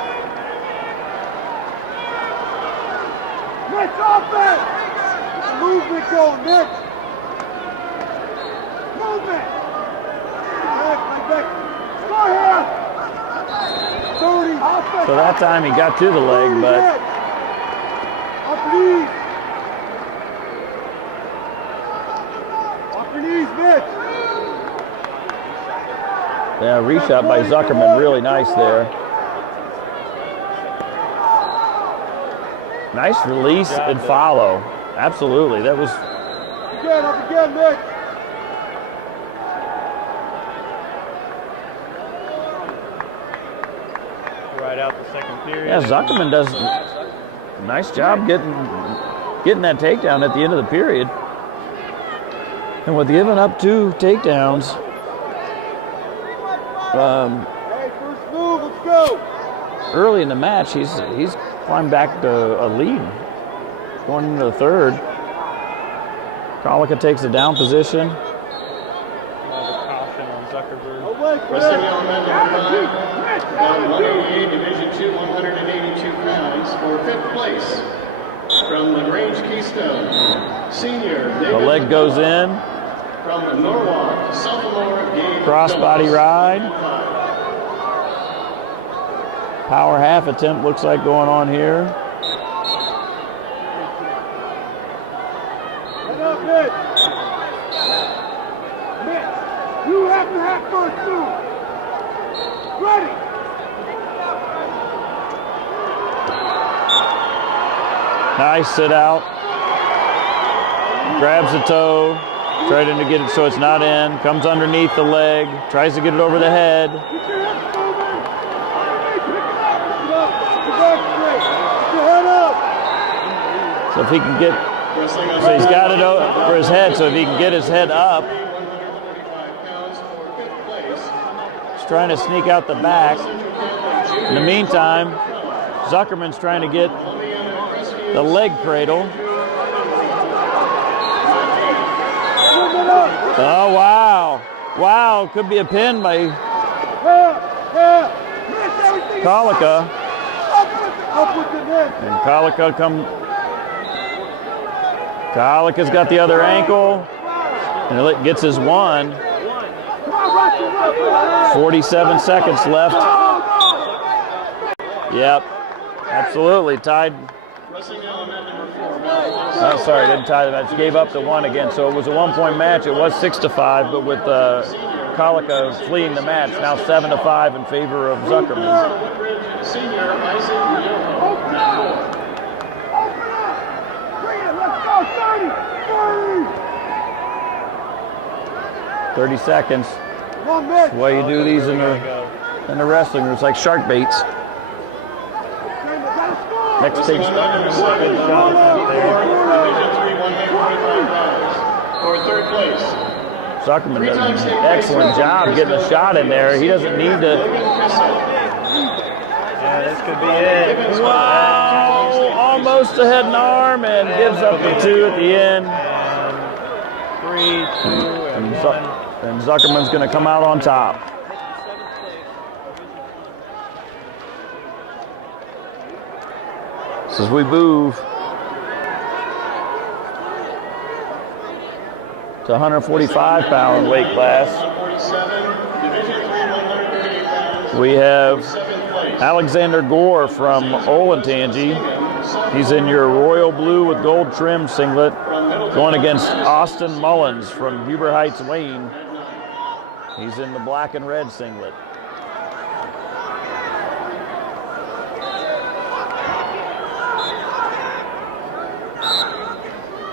Next offense. Movement going, Nick. Movement. Score here. 30. Offense. So that time he got to the leg, but Off your knees. Off your knees, Mitch. yeah, reshot by Zuckerman, really nice there. Nice release and follow. Absolutely, that was. Again, up again, Mitch. Right out the second period. Yeah, Zuckerman does a nice job getting that takedown at the end of the period. And with giving up 2 takedowns, Hey, first move, let's go. early in the match, he's climbed back to a lead. Going into the third. Kalika takes a down position. Caution on Zuckerberg. Wrestling on net number 5, round 188, Division II, 182 pounds for fifth place. From LaGrange Keystone, senior. The leg goes in. From Norwalk, sophomore Gabe. Crossbody ride. Power half attempt looks like going on here. Head up, Mitch. Mitch, you have to have first move. Ready. Nice sit out. Grabs the toe. Trying to get it so it's not in. Comes underneath the leg. Tries to get it over the head. Get your hips moving. Hey, pick it up. Get up. Get back straight. Get your head up. So if he can get, so he's got it over his head. So if he can get his head up, 145 pounds for fifth place. he's trying to sneak out the back. In the meantime, Zuckerman's trying to get the leg cradle. Oh, wow. Wow, could be a pin by Kalika. Up with the net. And Kalika's got the other ankle. And it gets his 1. Come on, Russian. 47 seconds left Yep, absolutely. Tied. Wrestling now on mat number 4. Oh, sorry, didn't tie the match. Gave up the one again. So it was a 1-point match. It was 6-5, but with Colica fleeing the match, now 7-5 in favor of Zuckerman. Woodbridge Senior Isaac Yoho. Open up! Bring it! Let's go! 30! 30 seconds. One minute! The way you do these in the wrestling room, it's like shark baits. Next takes. Division 3, 145 pounds. For third place. Zuckerman does an excellent job getting a shot in there. He doesn't need to. Yeah, this could be it. Wow! Almost a head and arm and gives up the 2 at the end. And 3, 2, and 1. And Zuckerman's going to come out on top. So as we move to 145-pound weight class, 47, Division 3, 138 pounds. we have 7th place. Alexander Gore from Olentangy. He's in your royal blue with gold trim singlet, going against Austin Mullins from Huber Heights, Wayne. He's in the black and red singlet.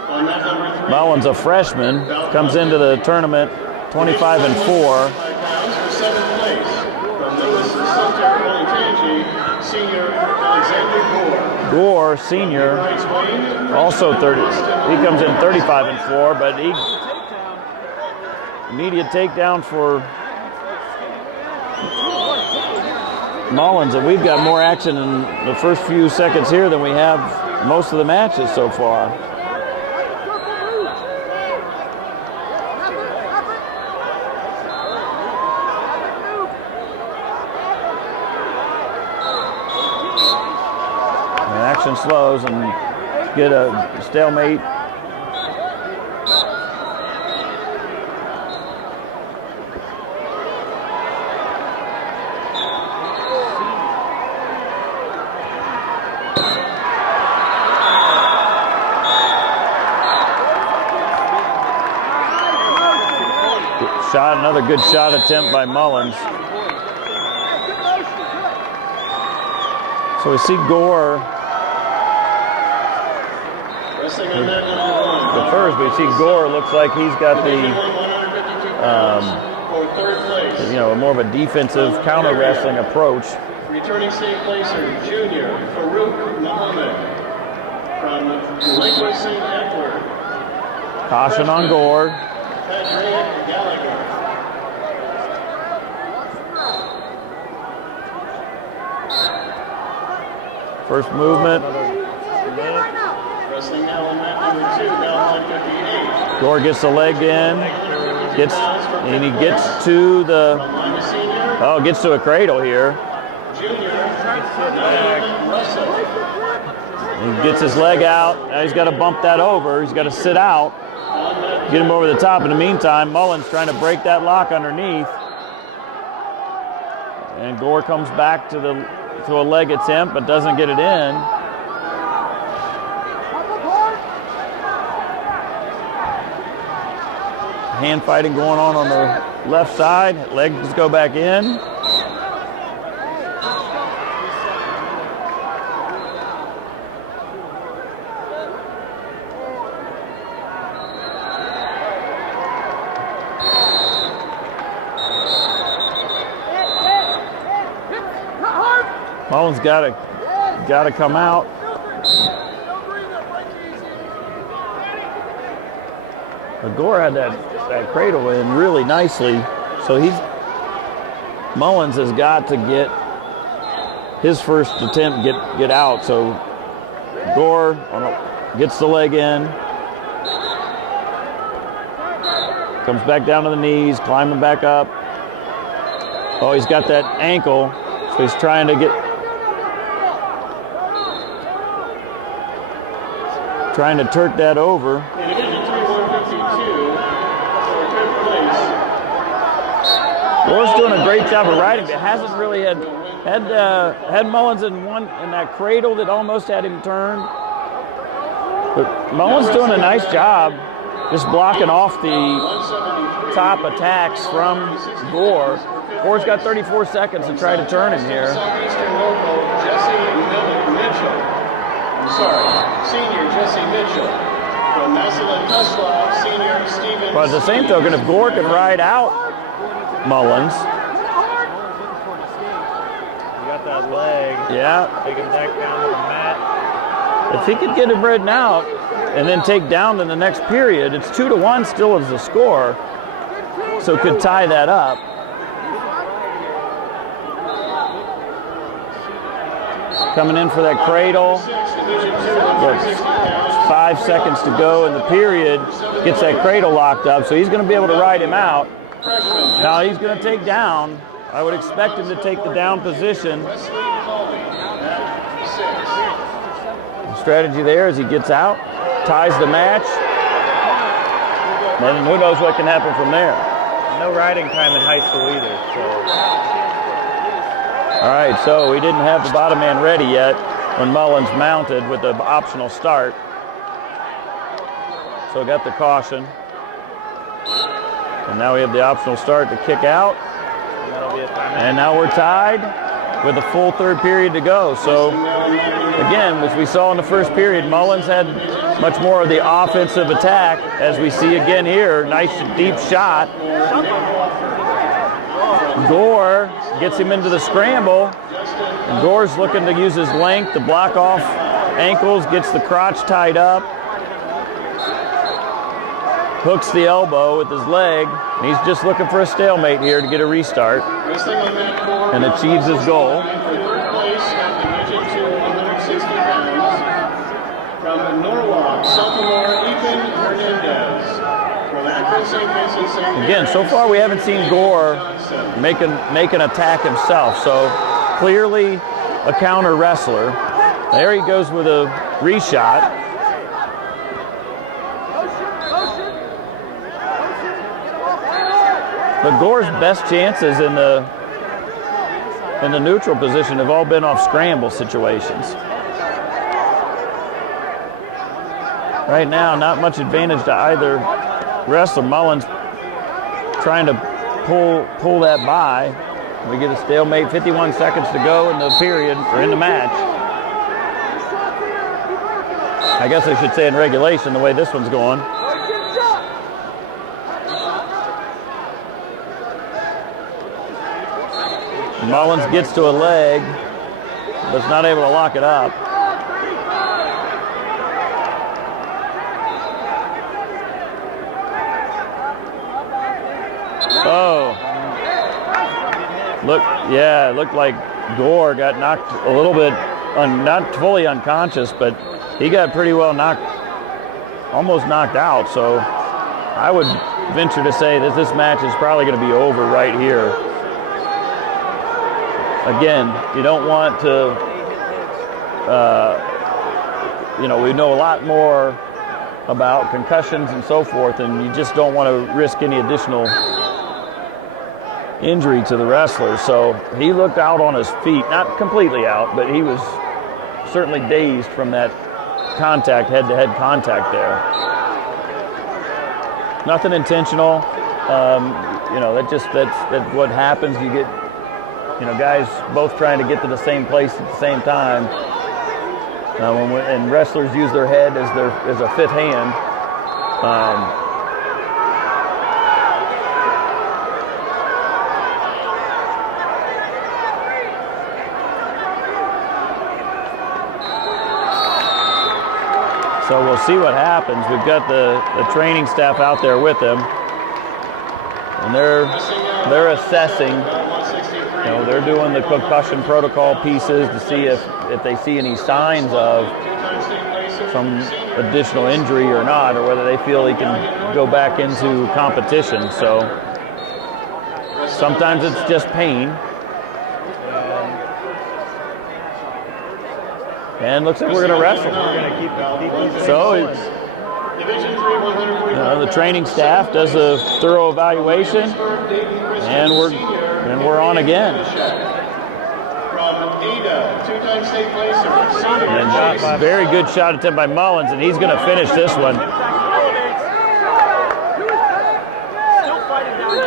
On mat number 3. Mullins, a freshman, comes into the tournament 25-4. 5 pounds for 7th place. From Lewis Center, Olentangy, Senior Alexander Gore. Gore, senior, Heights Wayne. also 30. He comes in 35-4, but he immediate takedown for Mullins, and we've got more action in the first few seconds here than we have most of the matches so far. And action slows and get a stalemate. Another good shot attempt by Mullins. So we see Gore Wrestling on mat number 1. the first, but you see Gore looks like he's got Division the, 152 pounds. For third place. more of a defensive counter wrestling approach. Returning state placer, Junior Farouk Muhammad from Lakewood St. Edward. Caution on Gore. Patrick Gallagher. First movement. Wrestling now on mat number 2, down 158. Gore gets the leg in. Gets to the. Lima Senior, Gets to a cradle here. Junior Ryan Russell. He gets his leg out. Now he's got to bump that over. He's got to sit out. Get him over the top. In the meantime, Mullins trying to break that lock underneath. And Gore comes back to a leg attempt, but doesn't get it in. Hand fighting going on the left side. Legs go back in. Mullins got to come out. But Gore had that cradle in really nicely, so Mullins has got to get his first attempt get out. So Gore gets the leg in, comes back down to the knees, climbing back up. Oh, he's got that ankle, so he's trying to turk that over. In Division 3, 152, for third place. Gore's doing a great job of riding, but hasn't really had Mullins in that cradle that almost had him turned. But Mullins doing a nice job just blocking off the top attacks from Gore. Gore's got 34 seconds to try to turn him here. Senior Jesse Mitchell. From Massillon Tuslaw, senior Steven. But at the same token, if Gore can ride out Mullins. You got that leg. Yeah. Taking back down to the mat. If he could get him ridden out and then take down in the next period, it's 2-1 still as the score. So could tie that up. Coming in for that cradle. 5 seconds to go in the period. Gets that cradle locked up, so he's going to be able to ride him out. Now he's going to take down. I would expect him to take the down position. The strategy there is he gets out, ties the match, and who knows what can happen from there. No riding time in high school either. So. All right, so we didn't have the bottom man ready yet when Mullins mounted with the optional start. So got the caution. And now we have the optional start to kick out. And now we're tied with a full third period to go. So again, as we saw in the first period, Mullins had much more of the offensive attack, as we see again here. Nice deep shot. Gore gets him into the scramble. And Gore's looking to use his length to block off ankles, gets the crotch tied up. Hooks the elbow with his leg. And he's just looking for a stalemate here to get a restart. And achieves his goal. From Norwalk, sophomore Ethan Hernandez. From Akron St. Vincent St. Again, so far we haven't seen Gore make an attack himself. So clearly a counter wrestler. There he goes with a reshot. But Gore's best chances in the neutral position have all been off scramble situations. Right now, not much advantage to either wrestler. Mullins trying to pull that by. We get a stalemate, 51 seconds to go in the period, or in the match. I guess I should say in regulation, the way this one's going. Mullins gets to a leg, but is not able to lock it up. Oh. It looked like Gore got knocked a little bit, not fully unconscious, but he got pretty well almost knocked out. So I would venture to say that this match is probably going to be over right here. Again, you don't want to, we know a lot more about concussions and so forth, and you just don't want to risk any additional injury to the wrestler. So he looked out on his feet, not completely out, but he was certainly dazed from that contact, head-to-head contact there. Nothing intentional. That's what happens. You get, guys both trying to get to the same place at the same time. And wrestlers use their head as a fifth hand. So we'll see what happens. We've got the training staff out there with them, and they're assessing. They're doing the concussion protocol pieces to see if they see any signs of some additional injury or not, or whether they feel he can go back into competition. So sometimes it's just pain. And looks like we're going to wrestle. We're going to keep So the training staff does a thorough evaluation, and we're And we're on again. From Ada, two-time state placer, senior. And very good shot attempt by Mullins, and he's going to finish this one.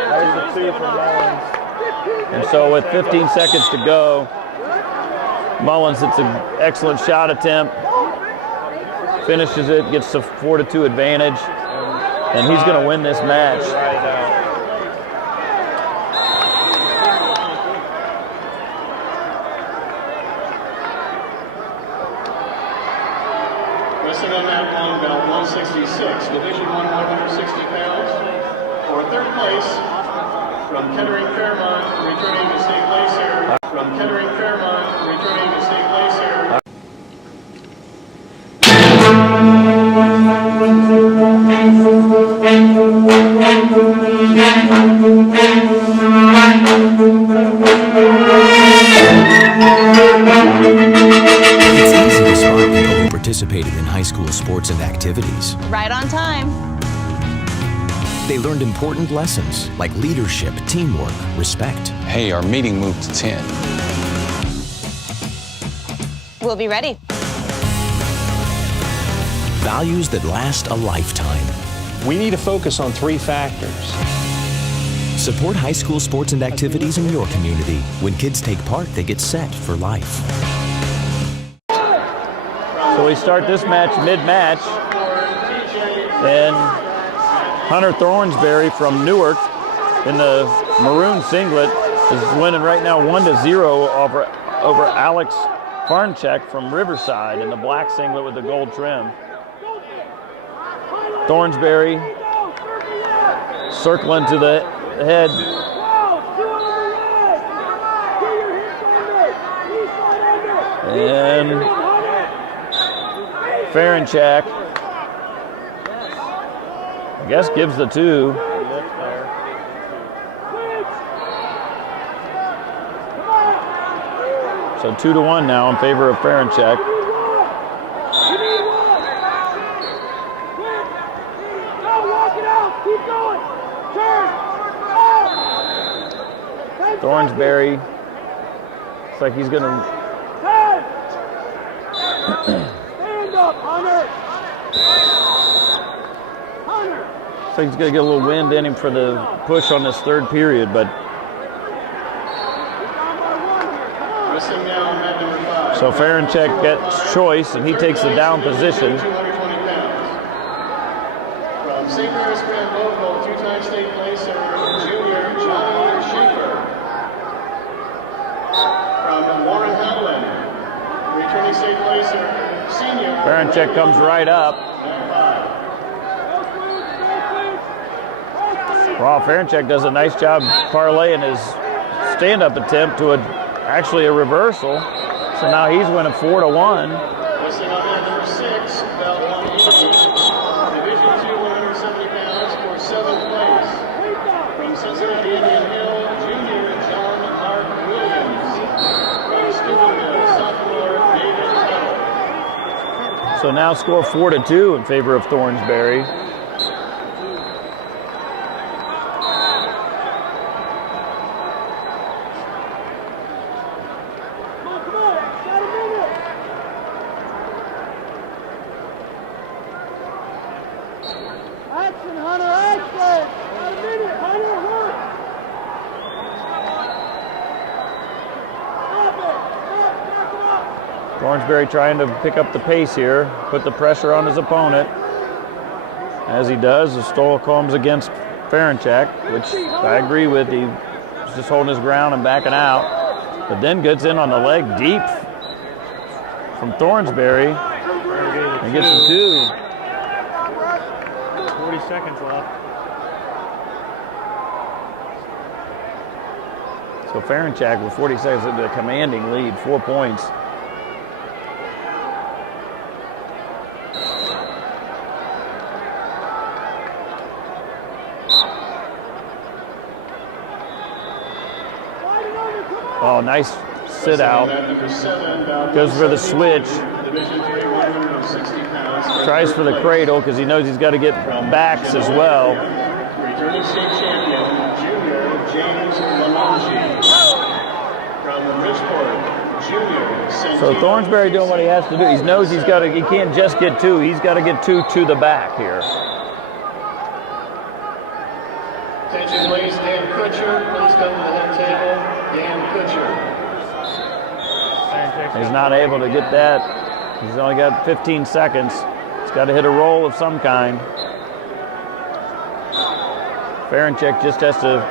There's the two from Mullins. And so with 15 seconds to go, Mullins hits an excellent shot attempt, finishes it, gets the 4-2 advantage, and he's going to win this match. Wrestling on that long belt, 166, Division I, 160 pounds. For third place, from Kettering Fairmont, returning to state placer. From Kettering Fairmont, returning to state placer. It's easy to spot people who participated in high school sports and activities. Right on time. They learned important lessons like leadership, teamwork, respect. Hey, our meeting moved to 10. We'll be ready. Values that last a lifetime. We need to focus on 3 factors. Support high school sports and activities in your community. When kids take part, they get set for life. So we start this match mid-match, and Hunter Thornsberry from Newark in the maroon singlet is winning right now 1-0 over Alex Farncheck from Riverside in the black singlet with the gold trim. Thornsberry circling to the head. And Farncheck, I guess, gives the 2. So 2-1 now in favor of Farncheck. Thornsberry, looks like he's going to... Stand up, Hunter! Hunter! So he's going to get a little wind in him for the push on this third period, but... Wrestling now on mat number 5. So Farncheck gets choice, and he takes the down position. 220 pounds. From St. Mary's Grand Local, two-time state placer, junior Johnny Schaefer. From Warren Howland, returning state placer, senior. Farncheck comes right up. Wow, Farncheck does a nice job parlaying his stand-up attempt to actually a reversal. So now he's winning 4-1. Wrestling on mat number 6, belt 180. Division II, 170 pounds for 7th place. From Cincinnati Indian Hill, junior John Mark Williams. From Steubenville, sophomore David Tuttle. So now score 4-2 in favor of Thornsberry. Action, Hunter, action! Got a minute, Hunter, work! Stop it! Stop, back it up! Thornsberry trying to pick up the pace here, put the pressure on his opponent. As he does, the Stoll comes against Farncheck, which I agree with. He's just holding his ground and backing out. But then gets in on the leg deep from Thornsberry and gets the 2. 40 seconds left. So Farncheck with 40 seconds into a commanding lead, 4 points. Oh, nice sit out. Goes for the switch. Tries for the cradle because he knows he's got to get backs as well. Returning state champion, junior James Lamonge. junior. So Thornsberry doing what he has to do. He knows he can't just get 2. He's got to get 2 to the back here. Attention please, Dan Kutcher. Please come to the head table. Dan Kutcher. He's not able to get that. He's only got 15 seconds. He's got to hit a roll of some kind. Ferenchek just has to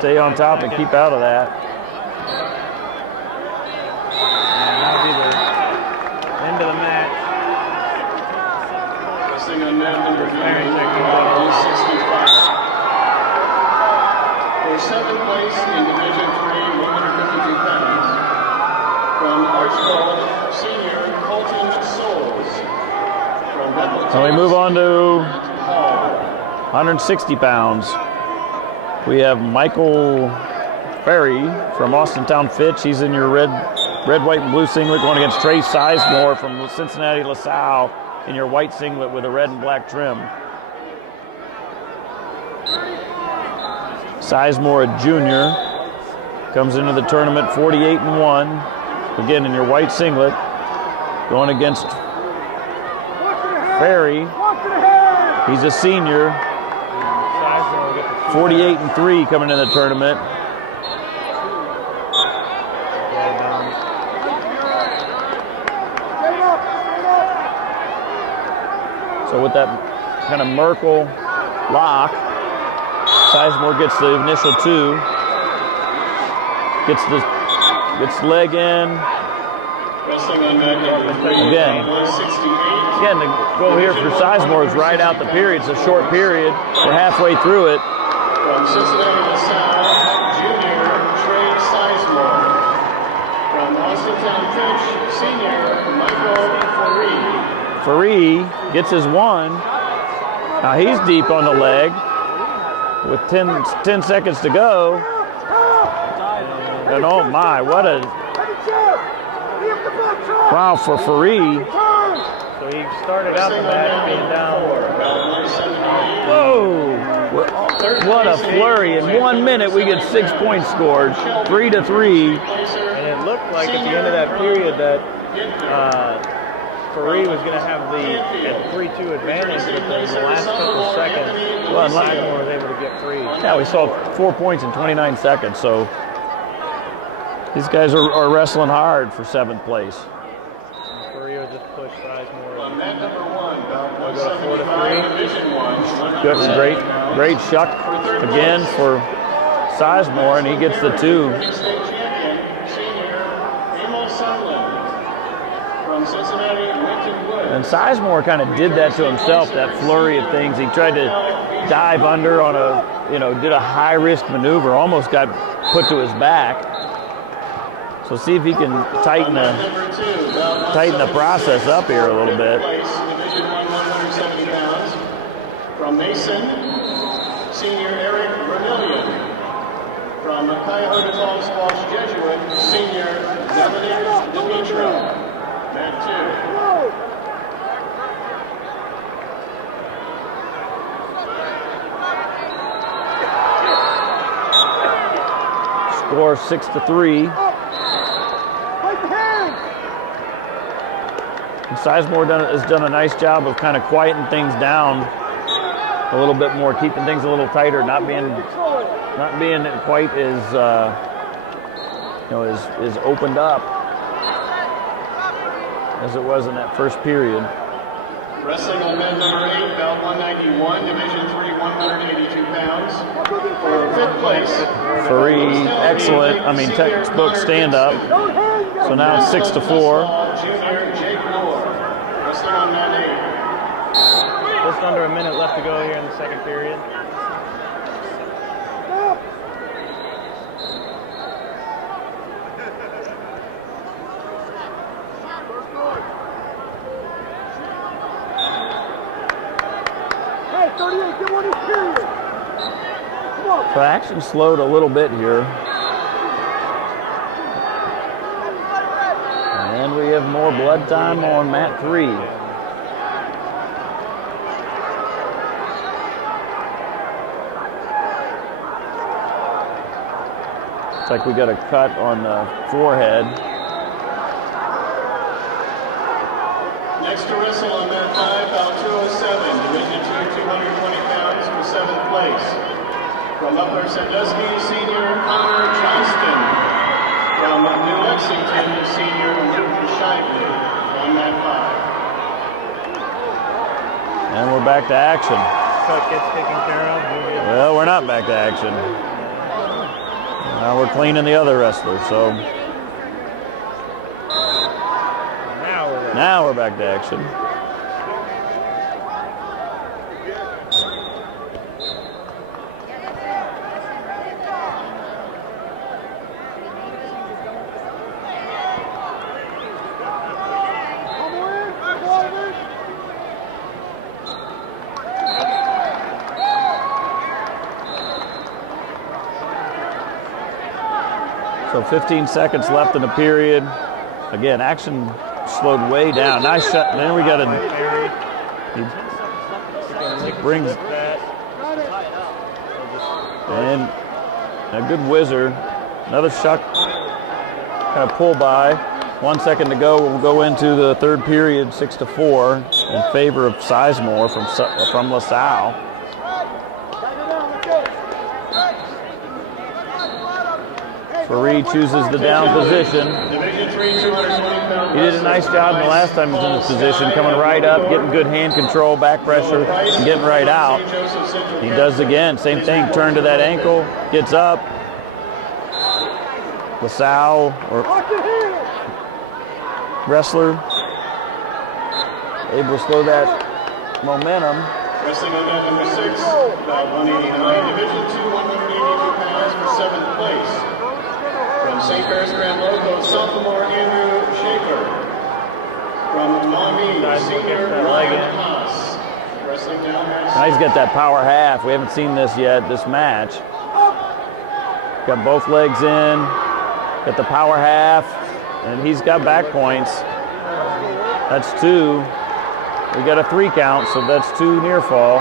stay on top and keep out of that. And that'll be the end of the match. Resting on mat number 9, 165. For 7th place in Division 3, 152 pounds, from Archibald Senior, Colton Souls. From Bethlehem. So we move on to 160 pounds. We have Michael Ferry from Austintown Fitch. He's in your red, white, and blue singlet going against Trey Sizemore from Cincinnati LaSalle in your white singlet with a red and black trim. Sizemore, a junior, comes into the tournament 48-1. Again in your white singlet, going against Ferry. He's a senior. 48-3 coming into the tournament. So with that kind of Merkel lock, Sizemore gets the initial 2. Gets the leg in. Again, the goal here for Sizemore is right out the period. It's a short period. We're halfway through it. From Cincinnati LaSalle, junior Trey Sizemore. From Austintown Fitch, senior Michael Faree. Faree gets his 1. Now he's deep on the leg with 10 seconds to go. And oh my, what a wow for Faree. So he started out the match being down. Whoa! What a flurry. In 1 minute, we get 6 points scored, 3-3. And it looked like at the end of that period that Faree was going to have the 3-2 advantage, but in the last couple of seconds, Sizemore was able to get free. Yeah, we saw 4 points in 29 seconds, so these guys are wrestling hard for 7th place. Faree will just push Sizemore. On mat number 1, about We'll go 4-3. Division 1. Good, great shuck again for Sizemore, and he gets the 2. State champion, senior Emil Sundlund. From Cincinnati, Winton Woods. And Sizemore kind of did that to himself, that flurry of things. He tried to dive under on did a high-risk maneuver, almost got put to his back. So see if he can tighten the process up here a little bit. Division 1, 170 pounds. From Mason, senior Eric Vermillion. From Cuyahoga Falls Squash Jesuit, senior Dominic Dimitro. Mat 2. Score 6-3. And Sizemore has done a nice job of kind of quieting things down a little bit more, keeping things a little tighter, not being quite as as opened up as it was in that first period. Wrestling on mat number 8, bout 191, Division 3, 182 pounds. For 5th place. Faree, excellent. Textbook stand up. So now it's 6-4. Junior Jake Moore. Wrestling on mat 8. Just under a minute left to go here in the second period. So action slowed a little bit here. And we have more blood time on mat 3. Looks like we got a cut on the forehead. Next to wrestle on mat 5, bout 207, Division II, 220 pounds for 7th place. From Upper Sandusky, Senior Connor Johnston. From New Lexington, Senior Luke Shively on mat 5. And we're back to action. Cut gets taken care of. Well, we're not back to action. Now we're cleaning the other wrestler, so now we're back to action. So 15 seconds left in the period. Again, action slowed way down. Nice shot. And then we got he brings and a good whizzer. Another shot. Kind of pull by. 1 second to go. We'll go into the third period, 6-4, in favor of Sizemore from LaSalle. Fareed chooses the down position. He did a nice job the last time he was in this position, coming right up, getting good hand control, back pressure, and getting right out. He does again, same thing, turn to that ankle, gets up. LaSalle, or wrestler, able to slow that momentum. Wrestling on mat number 6, about 189, Division II, 182 pounds for 7th place. From St. Paris Grand Logo, sophomore Andrew Schaefer. From Maumee, senior Ryan Haas. Wrestling down mat 6. Now he's got that power half. We haven't seen this yet, this match. Got both legs in, got the power half, and he's got back points. That's 2. We got a 3 count, so that's 2 near fall.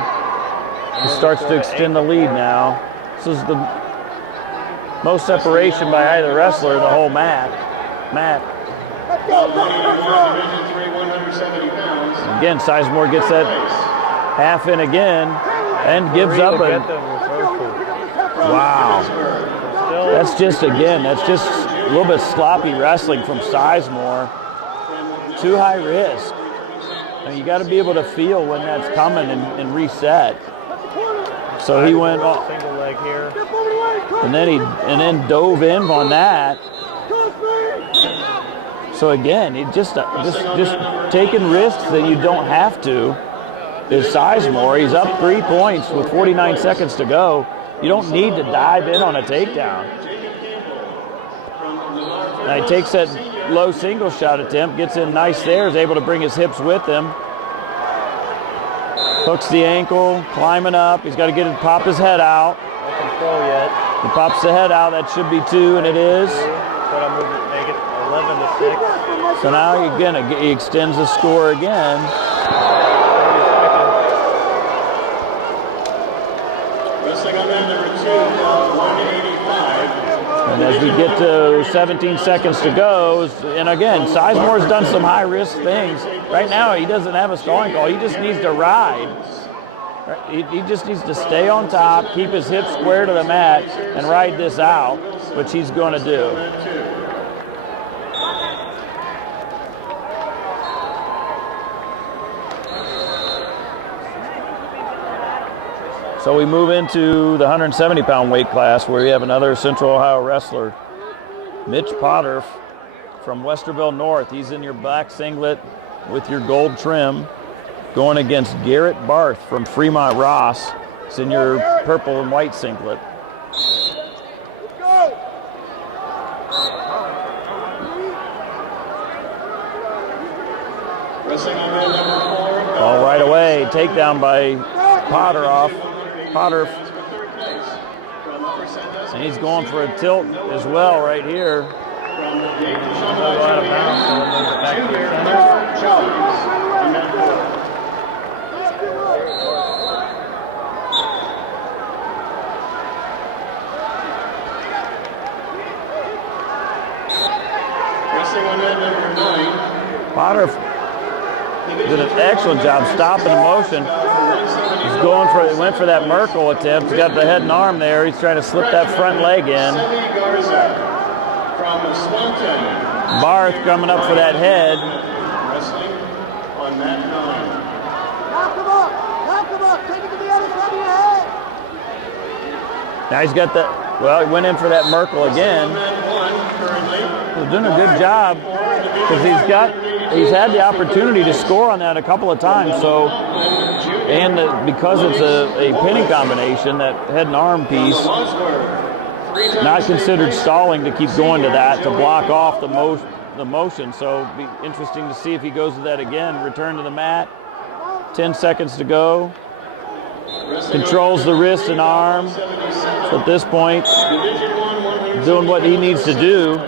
He starts to extend the lead now. This is the most separation by either wrestler in the whole mat. Again, Sizemore gets that half in again and gives up a. Wow. That's just a little bit sloppy wrestling from Sizemore. Too high risk. Now you got to be able to feel when that's coming and reset. So he went off. Single leg here. And then dove in on that. So again, he just taking risks that you don't have to is Sizemore. He's up 3 points with 49 seconds to go. You don't need to dive in on a takedown. Now he takes that low single shot attempt, gets in nice there, is able to bring his hips with him. Hooks the ankle, climbing up. He's got to pop his head out. No control yet. He pops the head out. That should be 2, and it is. But I'm moving, make it 11-6. So now again, he extends the score again. 30 seconds. Wrestling on mat number 2, 185. And as we get to 17 seconds to go, and again, Sizemore's done some high-risk things. Right now, he doesn't have a stalling call. He just needs to ride. He just needs to stay on top, keep his hips square to the mat, and ride this out, which he's going to do. So we move into the 170-pound weight class where we have another Central Ohio wrestler, Mitch Potter from Westerville North. He's in your black singlet with your gold trim, going against Garrett Barth from Fremont Ross. It's in your purple and white singlet. All right away, takedown by Potter. And he's going for a tilt as well right here. Out of bounds, so we'll move it back to the center. Potter did an excellent job stopping the motion. He's going for, he went for that Merkel attempt. He's got the head and arm there. He's trying to slip that front leg in. Barth coming up for that head. Now he's got the, well, he went in for that Merkel again. He's doing a good job because he's had the opportunity to score on that a couple of times. So, and because it's a pinning combination, that head and arm piece, not considered stalling to keep going to that to block off the motion. So it'll be interesting to see if he goes to that again. Return to the mat. 10 seconds to go. Controls the wrist and arm. So at this point, doing what he needs to do.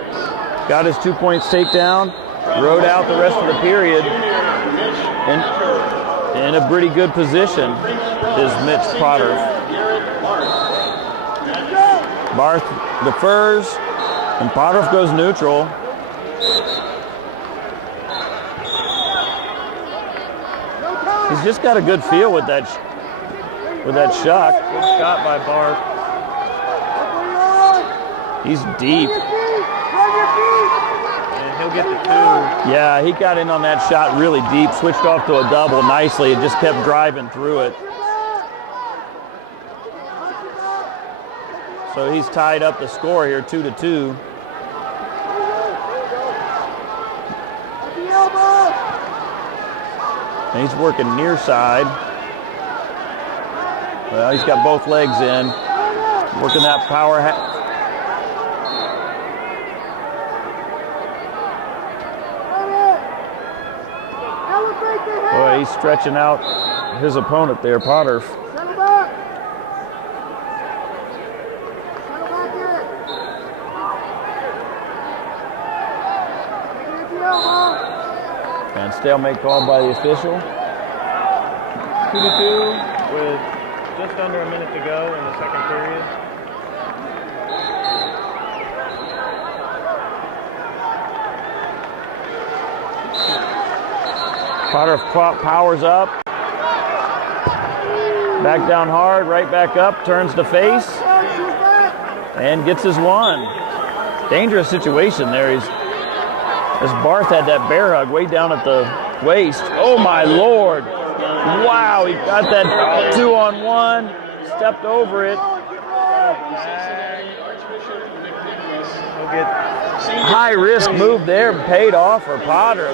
Got his 2 points takedown. Rode out the rest of the period. And in a pretty good position is Mitch Potter. Barth defers, and Potter goes neutral. He's just got a good feel with that shuck. Good shot by Barth. He's deep. And he'll get the 2. Yeah, he got in on that shot really deep, switched off to a double nicely, and just kept driving through it. So he's tied up the score here, 2-2. And he's working near side. Well, he's got both legs in. Working that power. Boy, he's stretching out his opponent there, Potter. And stalemate called by the official. 2-2 with just under a minute to go in the second period. Potter powers up. Back down hard, right back up, turns to face, and gets his one. Dangerous situation there. As Barth had that bear hug way down at the waist. Oh my Lord. Wow, he got that 2-on-1, stepped over it. High risk move there, paid off for Potter.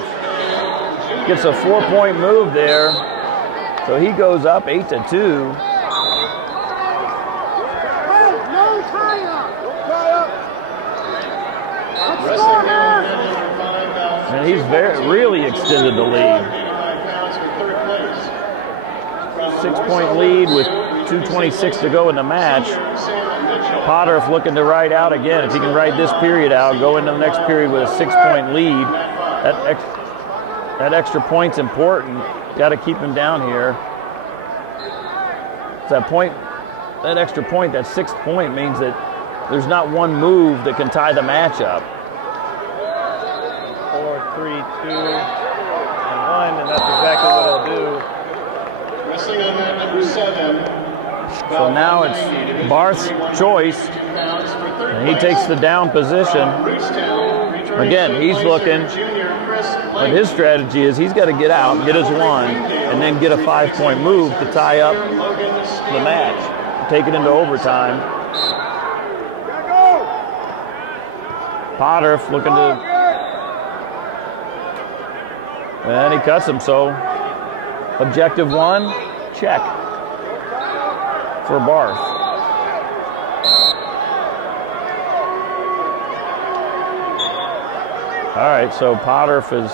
Gets a 4-point move there. So he goes up 8-2. And he's really extended the lead. 6-point lead with 2:26 to go in the match. Potter looking to ride out again. If he can ride this period out, go into the next period with a 6-point lead. That extra point's important. Got to keep him down here. That extra point, that 6th point, means that there's not one move that can tie the match up. 4, 3, 2, and 1, and that's exactly what he'll do. Wrestling on that number 7. So now it's Barth's choice, and he takes the down position. Again, he's looking, but his strategy is he's got to get out, get his one, and then get a 5-point move to tie up the match, take it into overtime. Potter looking to, and he cuts him, so objective 1, check for Barth. All right, so Potter is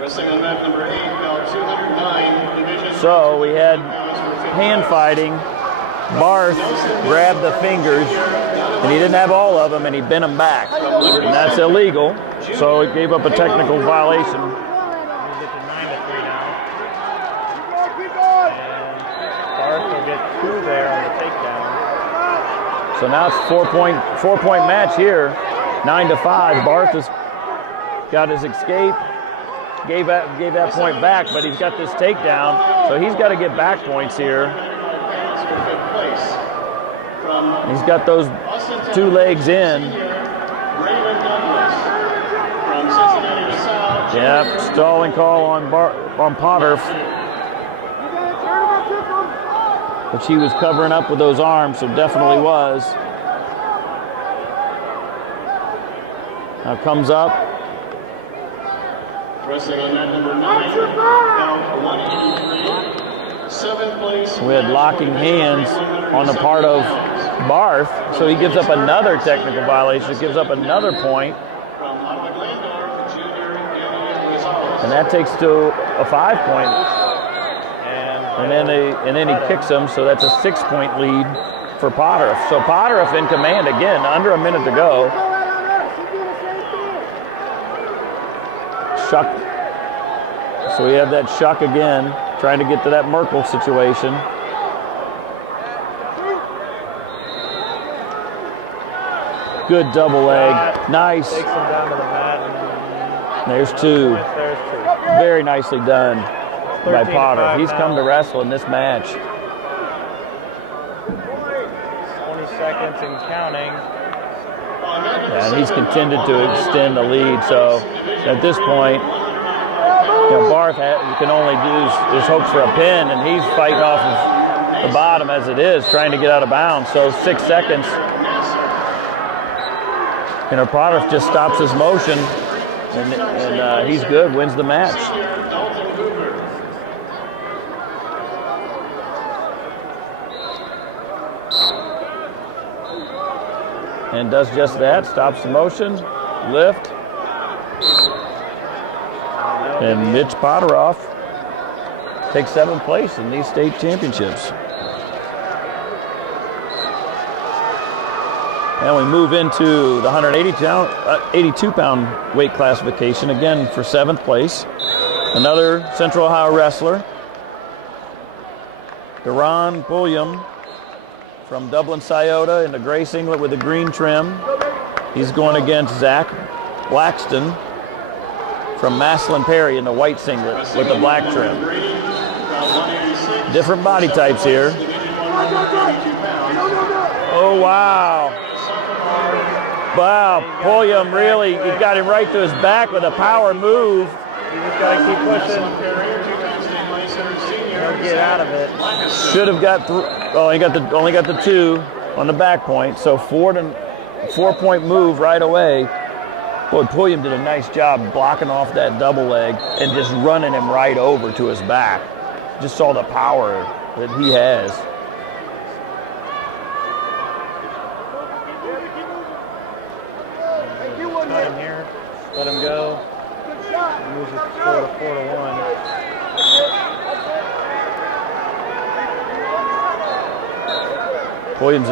Wrestling on mat number 8, belt 209, division. So we had hand fighting. Barth grabbed the fingers, and he didn't have all of them, and he bent them back. And that's illegal, so it gave up a technical violation. Moves it to 9-3 now. And Barth will get 2 there on the takedown. So now it's 4-point match here. 9-5. Barth has got his escape. Gave that point back, but he's got this takedown, so he's got to get back points here. He's got those 2 legs in. Yep, stalling call on Potter. But she was covering up with those arms, so definitely was. Now comes up. Wrestling on mat number 9, bout 183. 7th place. We had locking hands on the part of Barth, so he gives up another technical violation. Gives up another point. And that takes to a 5-point. And then he kicks him, so that's a 6-point lead for Potter. So Potter in command again, under a minute to go. Shuck. So we have that Shuck again, trying to get to that Merkel situation. Good double leg. Nice. Takes him down to the mat. There's 2. Very nicely done by Potter. He's come to wrestle in this match. 20 seconds and counting. And he's contended to extend the lead. So at this point, Barth can only do his hopes for a pin, and he's fighting off of the bottom as it is, trying to get out of bounds. So 6 seconds. Potter just stops his motion, and he's good, wins the match. And does just that, stops the motion, lift. And Mitch Potteroff takes 7th place in these state championships. And we move into the 182-pound weight classification, again for 7th place. Another Central Ohio wrestler, Deron Pulliam from Dublin Scioto in the gray singlet with the green trim. He's going against Zach Blackston from Maslin Perry in the white singlet with the black trim. Different body types here. Oh, wow. Wow, Pulliam really, he got him right to his back with a power move. You just got to keep pushing. Don't get out of it. Should have got only got the 2 on the back point, so 4-point move right away. Boy, Pulliam did a nice job blocking off that double leg and just running him right over to his back. Just saw the power that he has. Cut him here. Let him go. Moves his score to 4-1. Williams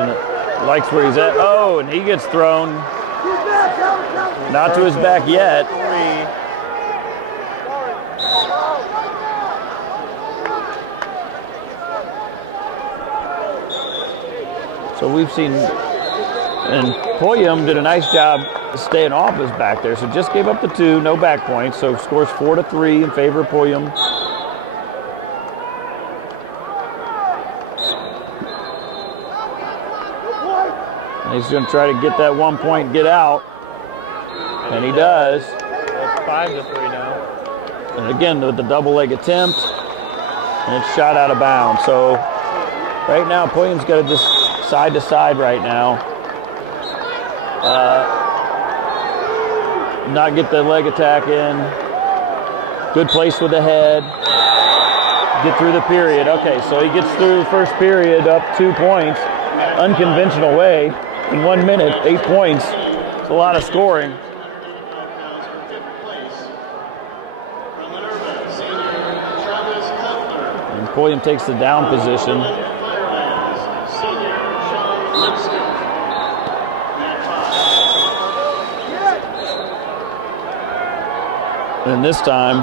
likes where he's at. Oh, and he gets thrown. Not to his back yet. So we've seen, and Pulliam did a nice job staying off his back there. So just gave up the 2, no back points. So scores 4-3 in favor of Pulliam. And he's going to try to get that 1 point, get out. And he does. It's 5-3 now. And again, with the double leg attempt, and it's shot out of bounds. So right now, Pulliam's got to just side to side right now. Not get the leg attack in. Good place with the head. Get through the period. Okay, so he gets through the first period up 2 points. Unconventional way. In 1 minute, 8 points. It's a lot of scoring. And Pulliam takes the down position. And this time,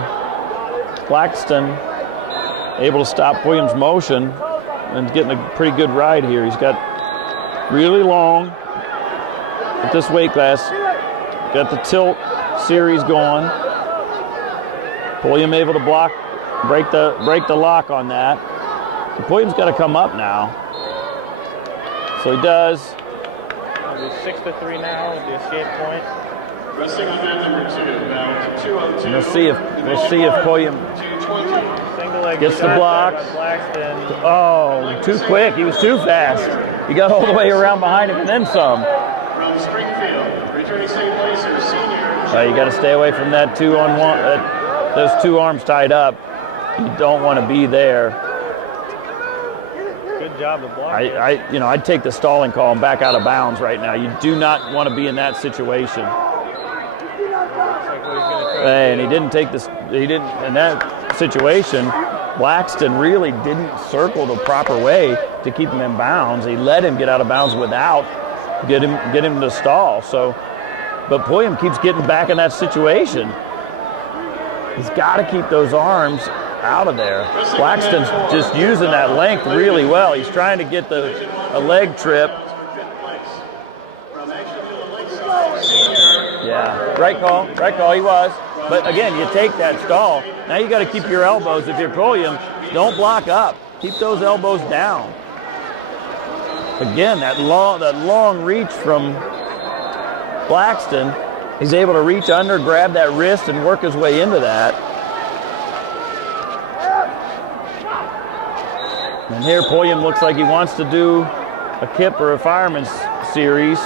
Claxton able to stop Williams' motion and getting a pretty good ride here. He's got really long at this weight class. got the tilt series going. Pulliam able to break the lock on that. And Pulliam's got to come up now. So he does. It's 6-3 now with the escape point. Wrestling on mat number 2, about 202. And we'll see if Pulliam Single leg gets the shot block. by Blackston. Oh, too quick. He was too fast. He got all the way around behind him and then some. From Springfield, returning state placer, senior. You got to stay away from that 2-on-1. Those two arms tied up. You don't want to be there. Good job of blocking. I'd take the stalling call and back out of bounds right now. You do not want to be in that situation. Hey, and he didn't take this. He didn't in that situation. Blackston really didn't circle the proper way to keep him in bounds. He let him get out of bounds without get him to stall. So, but Pulliam keeps getting back in that situation. He's got to keep those arms out of there. Blackston's just using that length really well. He's trying to get a leg trip. Yeah, right call, he was. But again, you take that stall. Now you got to keep your elbows. If you're Pulliam, don't block up. Keep those elbows down. Again, that long reach from Blackston. He's able to reach under, grab that wrist, and work his way into that. And here Pulliam looks like he wants to do a kip or a fireman's series.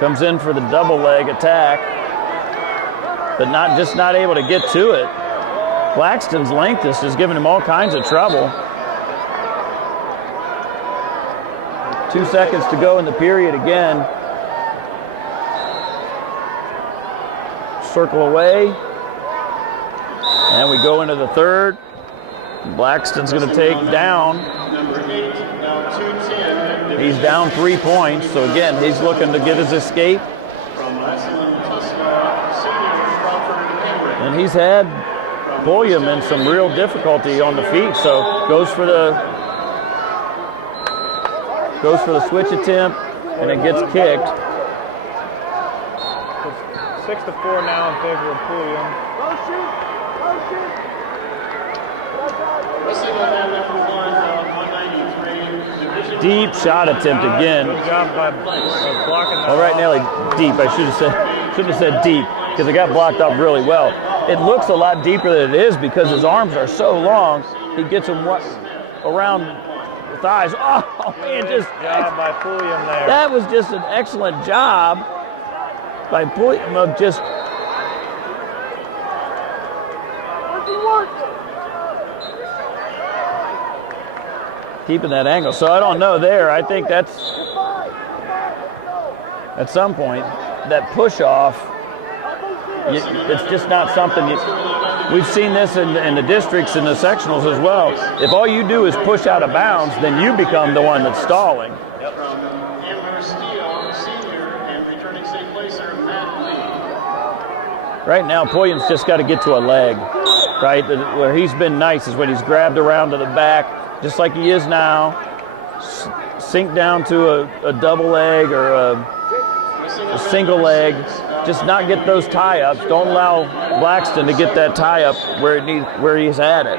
Comes in for the double leg attack, but not able to get to it. Blackston's length is giving him all kinds of trouble. 2 seconds to go in the period again. Circle away. And we go into the third. Blackston's going to take down. Number 8, now 210. He's down 3 points. So again, he's looking to get his escape. From Westland, Tuskegee, senior Crawford Henry. And he's had Pulliam in some real difficulty on the feet. So goes for the switch attempt, and it gets kicked. 6-4 now in favor of Pulliam. Wrestling on mat number 193. Deep shot attempt again. Good job by blocking that. All right, Nelly, deep. I should have said deep because it got blocked up really well. It looks a lot deeper than it is because his arms are so long. He gets them around the thighs. Oh man, Good job by Pulliam there. that was just an excellent job by Pulliam of just keeping that angle. So I don't know there. I think that's at some point that push off. It's just not something we've seen this in the districts and the sectionals as well. If all you do is push out of bounds, then you become the one that's stalling. From Amherst Steele, senior, and returning state placer, Matt Lee. Right now, Pulliam's just got to get to a leg, right? Where he's been nice is when he's grabbed around to the back, just like he is now. Sink down to a double leg or a single leg. Just not get those tie-ups. Don't allow Blackston to get that tie-up where he's at it.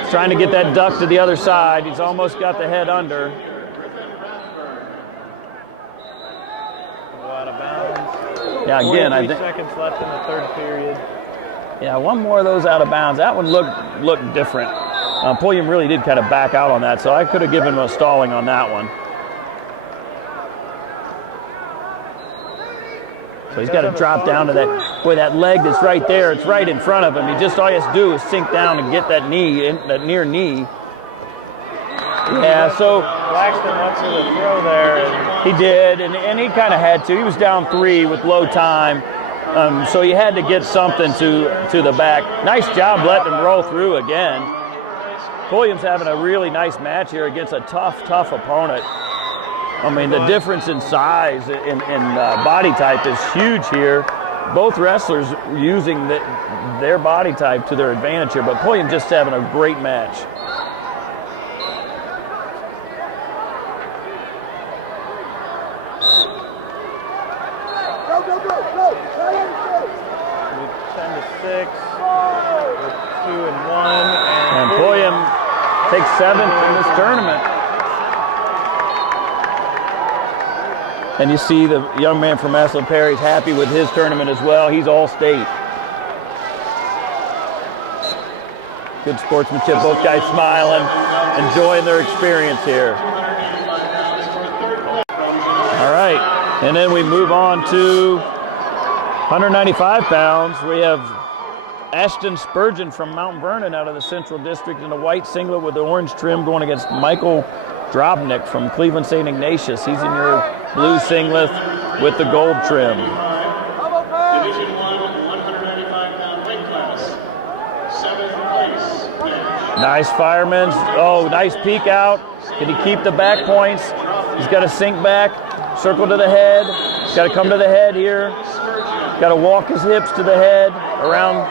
He's trying to get that duck to the other side. He's almost got the head under. Go out of bounds. Yeah, again, I 43 think. seconds left in the third period. Yeah, one more of those out of bounds. That one looked different. Pulliam really did kind of back out on that, so I could have given him a stalling on that one. So he's got to drop down to that leg that's right there. It's right in front of him. All he has to do is sink down and get that near knee. Yeah, so Blackston went for the throw there. he did, and he kind of had to. He was down 3 with low time, so he had to get something to the back. Nice job letting him roll through again. Pulliam's having a really nice match here against a tough opponent. I mean, the difference in size and body type is huge here. Both wrestlers using their body type to their advantage here, but Pulliam just having a great match. Drobnik 7th in this tournament. And you see the young man from Massillon Perry's happy with his tournament as well. He's all state. Good sportsmanship, both guys smiling, enjoying their experience here. All right, and then we move on to 195 pounds. We have Ashton Spurgeon from Mount Vernon out of the Central District in a white singlet with the orange trim going against Michael Drobnik from Cleveland St. Ignatius. He's in your blue singlet with the gold trim. Division I, 195-pound weight class. 7th place. Nice fireman. Oh, nice peek out. Can he keep the back points? He's got to sink back, circle to the head. He's got to come to the head here. Got to walk his hips to the head, around,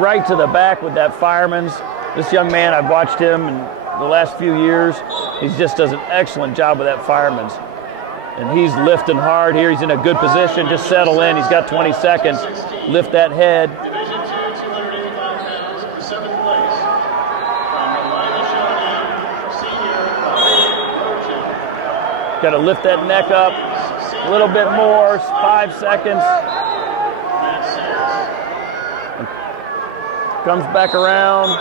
right to the back with that fireman's. This young man, I've watched him in the last few years. He just does an excellent job with that fireman's. And he's lifting hard here. He's in a good position. Just settle in. He's got 20 seconds. Lift that head. Division II, 285 pounds, 7th place. From Lila Shanahan, senior, Virgin. Got to lift that neck up a little bit more. 5 seconds. Comes back around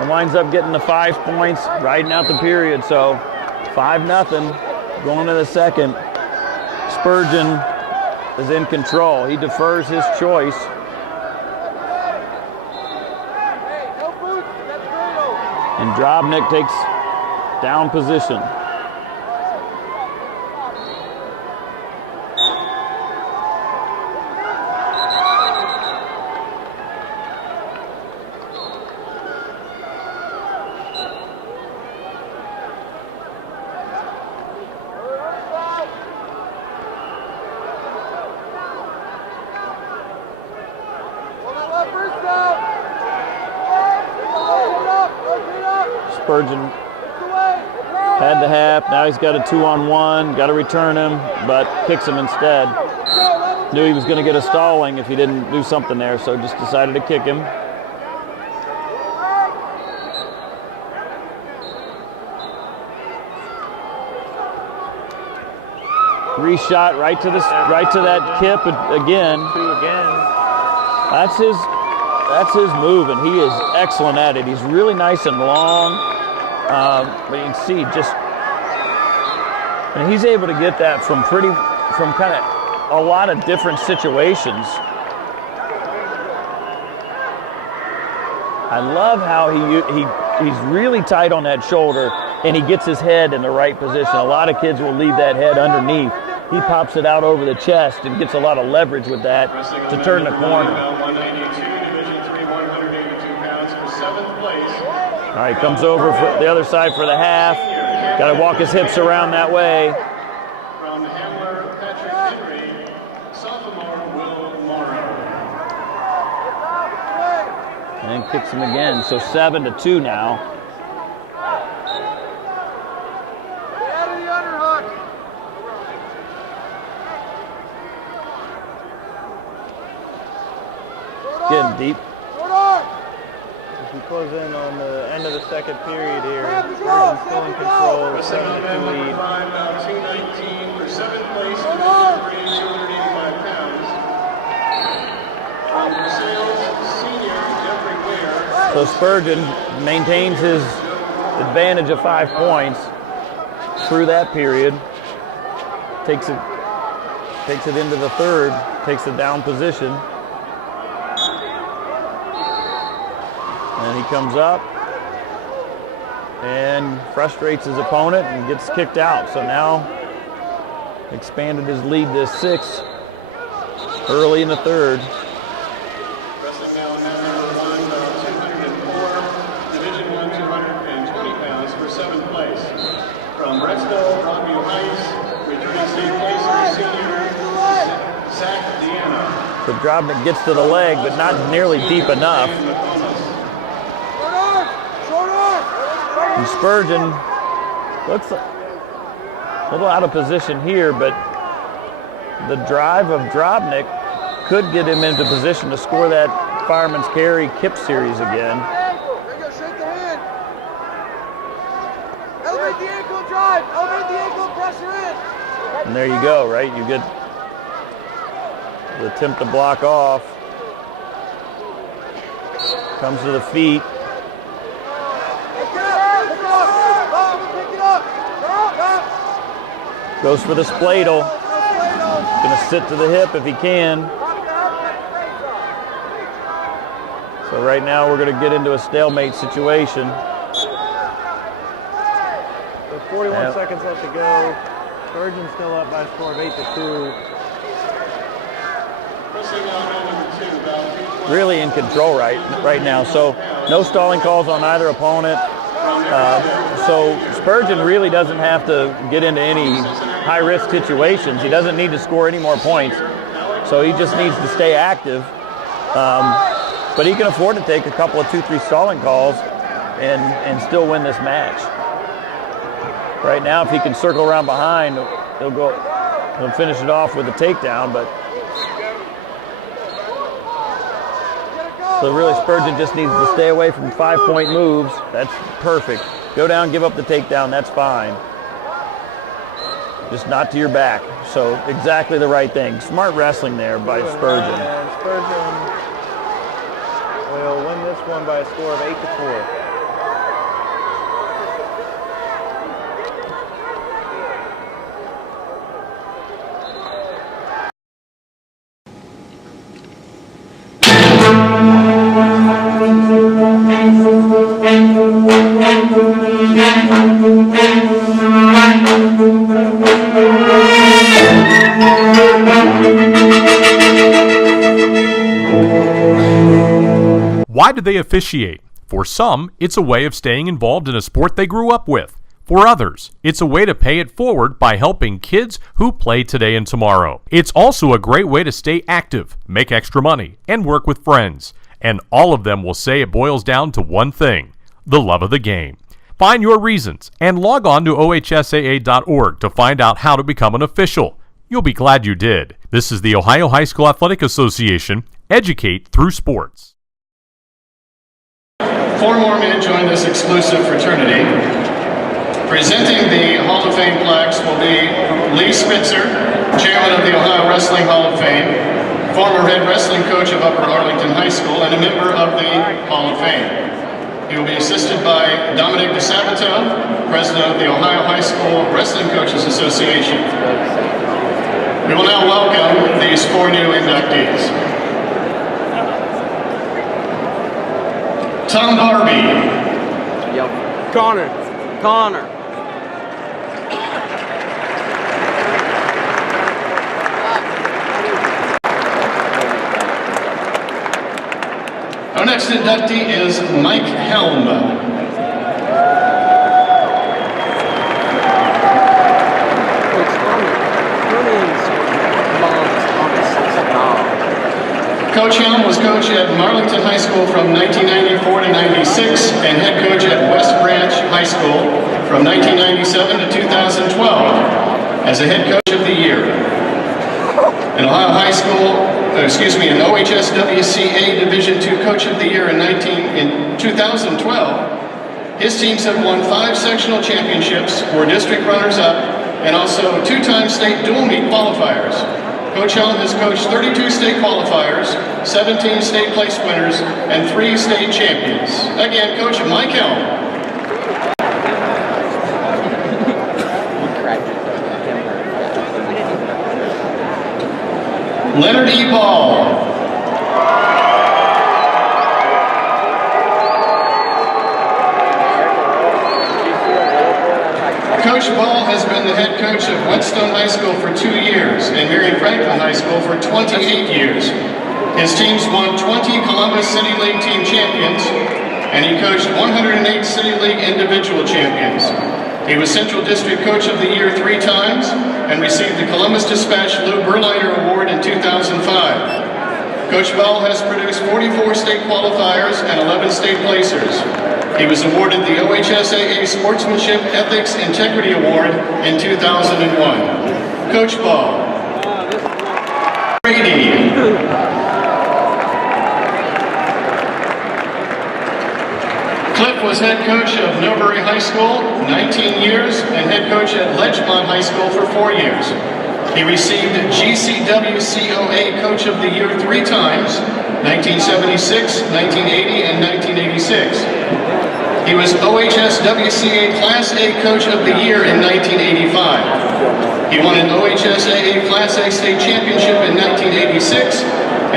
and winds up getting the 5 points, riding out the period. So 5-0 going to the second. Spurgeon is in control. He defers his choice. And Drobnik takes down position. Spurgeon had the half. Now he's got a 2-on-1. Got to return him, but picks him instead. Knew he was going to get a stalling if he didn't do something there, so just decided to kick him. Reshot right to that kip again. Two again. That's his move, and he is excellent at it. He's really nice and long, but you can see and he's able to get that from kind of a lot of different situations. I love how he's really tight on that shoulder, and he gets his head in the right position. A lot of kids will leave that head underneath. He pops it out over the chest and gets a lot of leverage with that to turn the corner. 192, Division III, 182 pounds for 7th place. All right, comes over for the other side for the half. Got to walk his hips around that way. From Hamler, Patrick Henry, sophomore Will Morrow. And kicks him again, so 7-2 now. Getting deep. As we close in on the end of the second period here, Spurgeon's still in control, 7-2 lead. 219 for 7th place, Division III, 285 pounds. From Versailles, senior Jeffrey Ware. So Spurgeon maintains his advantage of 5 points through that period. Takes it into the third, takes the down position. And he comes up and frustrates his opponent and gets kicked out. So now expanded his lead to 6 early in the third. Wrestling now number 204, Division I, 220 pounds for 7th place. From Rexdale, Rockview Heights, returning state placer, senior Zach Deanna. So Drobnik gets to the leg, but not nearly deep enough. And Spurgeon looks a little out of position here, but the drive of Drobnik could get him into position to score that Fireman's Carry Kip series again. And there you go, right? You get the attempt to block off. Comes to the feet. Goes for the spladle. Gonna sit to the hip if he can. So right now we're gonna get into a stalemate situation. So 41 seconds left to go. Spurgeon still up by a score of 8-2. Really in control right now. So no stalling calls on either opponent. So Spurgeon really doesn't have to get into any high-risk situations. He doesn't need to score any more points. So he just needs to stay active. But he can afford to take a couple of 2-3 stalling calls and still win this match. Right now, if he can circle around behind, he'll finish it off with a takedown. But so really, Spurgeon just needs to stay away from 5-point moves. That's perfect. Go down, give up the takedown. That's fine. Just not to your back. So exactly the right thing. Smart wrestling there by Spurgeon. And Spurgeon will win this one by a score of 8-4. Why do they officiate? For some, it's a way of staying involved in a sport they grew up with. For others, it's a way to pay it forward by helping kids who play today and tomorrow. It's also a great way to stay active, make extra money, and work with friends. And all of them will say it boils down to one thing: the love of the game. Find your reasons and log on to ohsaa.org to find out how to become an official. You'll be glad you did. This is the Ohio High School Athletic Association. Educate through sports. 4 more men join this exclusive fraternity. Presenting the Hall of Fame plaques will be Lee Spitzer, chairman of the Ohio Wrestling Hall of Fame, former head wrestling coach of Upper Arlington High School, and a member of the Hall of Fame. He will be assisted by Dominic DeSabato, president of the Ohio High School Wrestling Coaches Association. We will now welcome these 4 new inductees. Tom Barbie. Connor. Our next inductee is Mike Helm. Coach Helm was coach at Marlington High School from 1994 to 96 and head coach at West Branch High School from 1997 to 2012 as a head coach of the year. In Ohio High School, an OHSWCA Division II Coach of the Year in 2012, his teams have won 5 sectional championships, were district runners-up, and also 2-time state dual meet qualifiers. Coach Helm has coached 32 state qualifiers, 17 state place winners, and 3 state champions. Again, Coach Mike Helm. Leonard E. Ball. Coach Ball has been the head coach of Whetstone High School for 2 years and Marion Franklin High School for 28 years. His teams won 20 Columbus City League team champions, and he coached 108 City League individual champions. He was Central District Coach of the Year 3 times and received the Columbus Dispatch Lou Berliner Award in 2005. Coach Ball has produced 44 state qualifiers and 11 state placers. He was awarded the OHSAA Sportsmanship Ethics Integrity Award in 2001. Coach Ball. Brady. Cliff Cliff was head coach of Newbury High School 19 years and head coach at Ledgemont High School for 4 years. He received GCWCOA Coach of the Year 3 times, 1976, 1980, and 1986. He was OHSWCA Class A Coach of the Year in 1985. He won an OHSAA Class A State Championship in 1986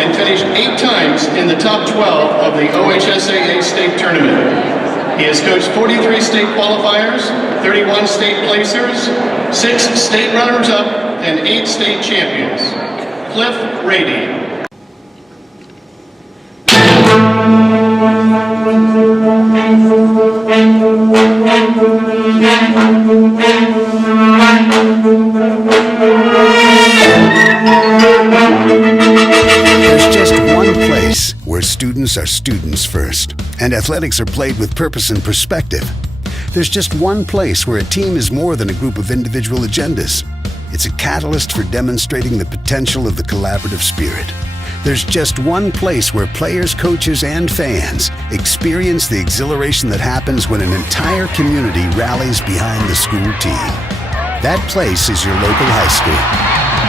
and finished 8 times in the top 12 of the OHSAA State Tournament. He has coached 43 state qualifiers, 31 state placers, 6 state runners-up, and 8 state champions. Cliff Rady. There's just one place where students are students first, and athletics are played with purpose and perspective. There's just one place where a team is more than a group of individual agendas. It's a catalyst for demonstrating the potential of the collaborative spirit. There's just one place where players, coaches, and fans experience the exhilaration that happens when an entire community rallies behind the school team. That place is your local high school.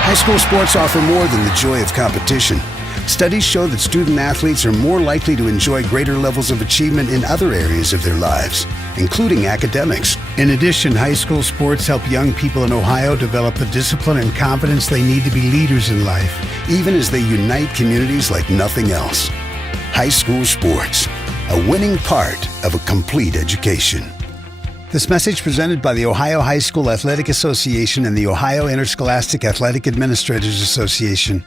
High school sports offer more than the joy of competition. Studies show that student athletes are more likely to enjoy greater levels of achievement in other areas of their lives, including academics. In addition, high school sports help young people in Ohio develop the discipline and confidence they need to be leaders in life, even as they unite communities like nothing else. High school sports, a winning part of a complete education. This message presented by the Ohio High School Athletic Association and the Ohio Interscholastic Athletic Administrators Association.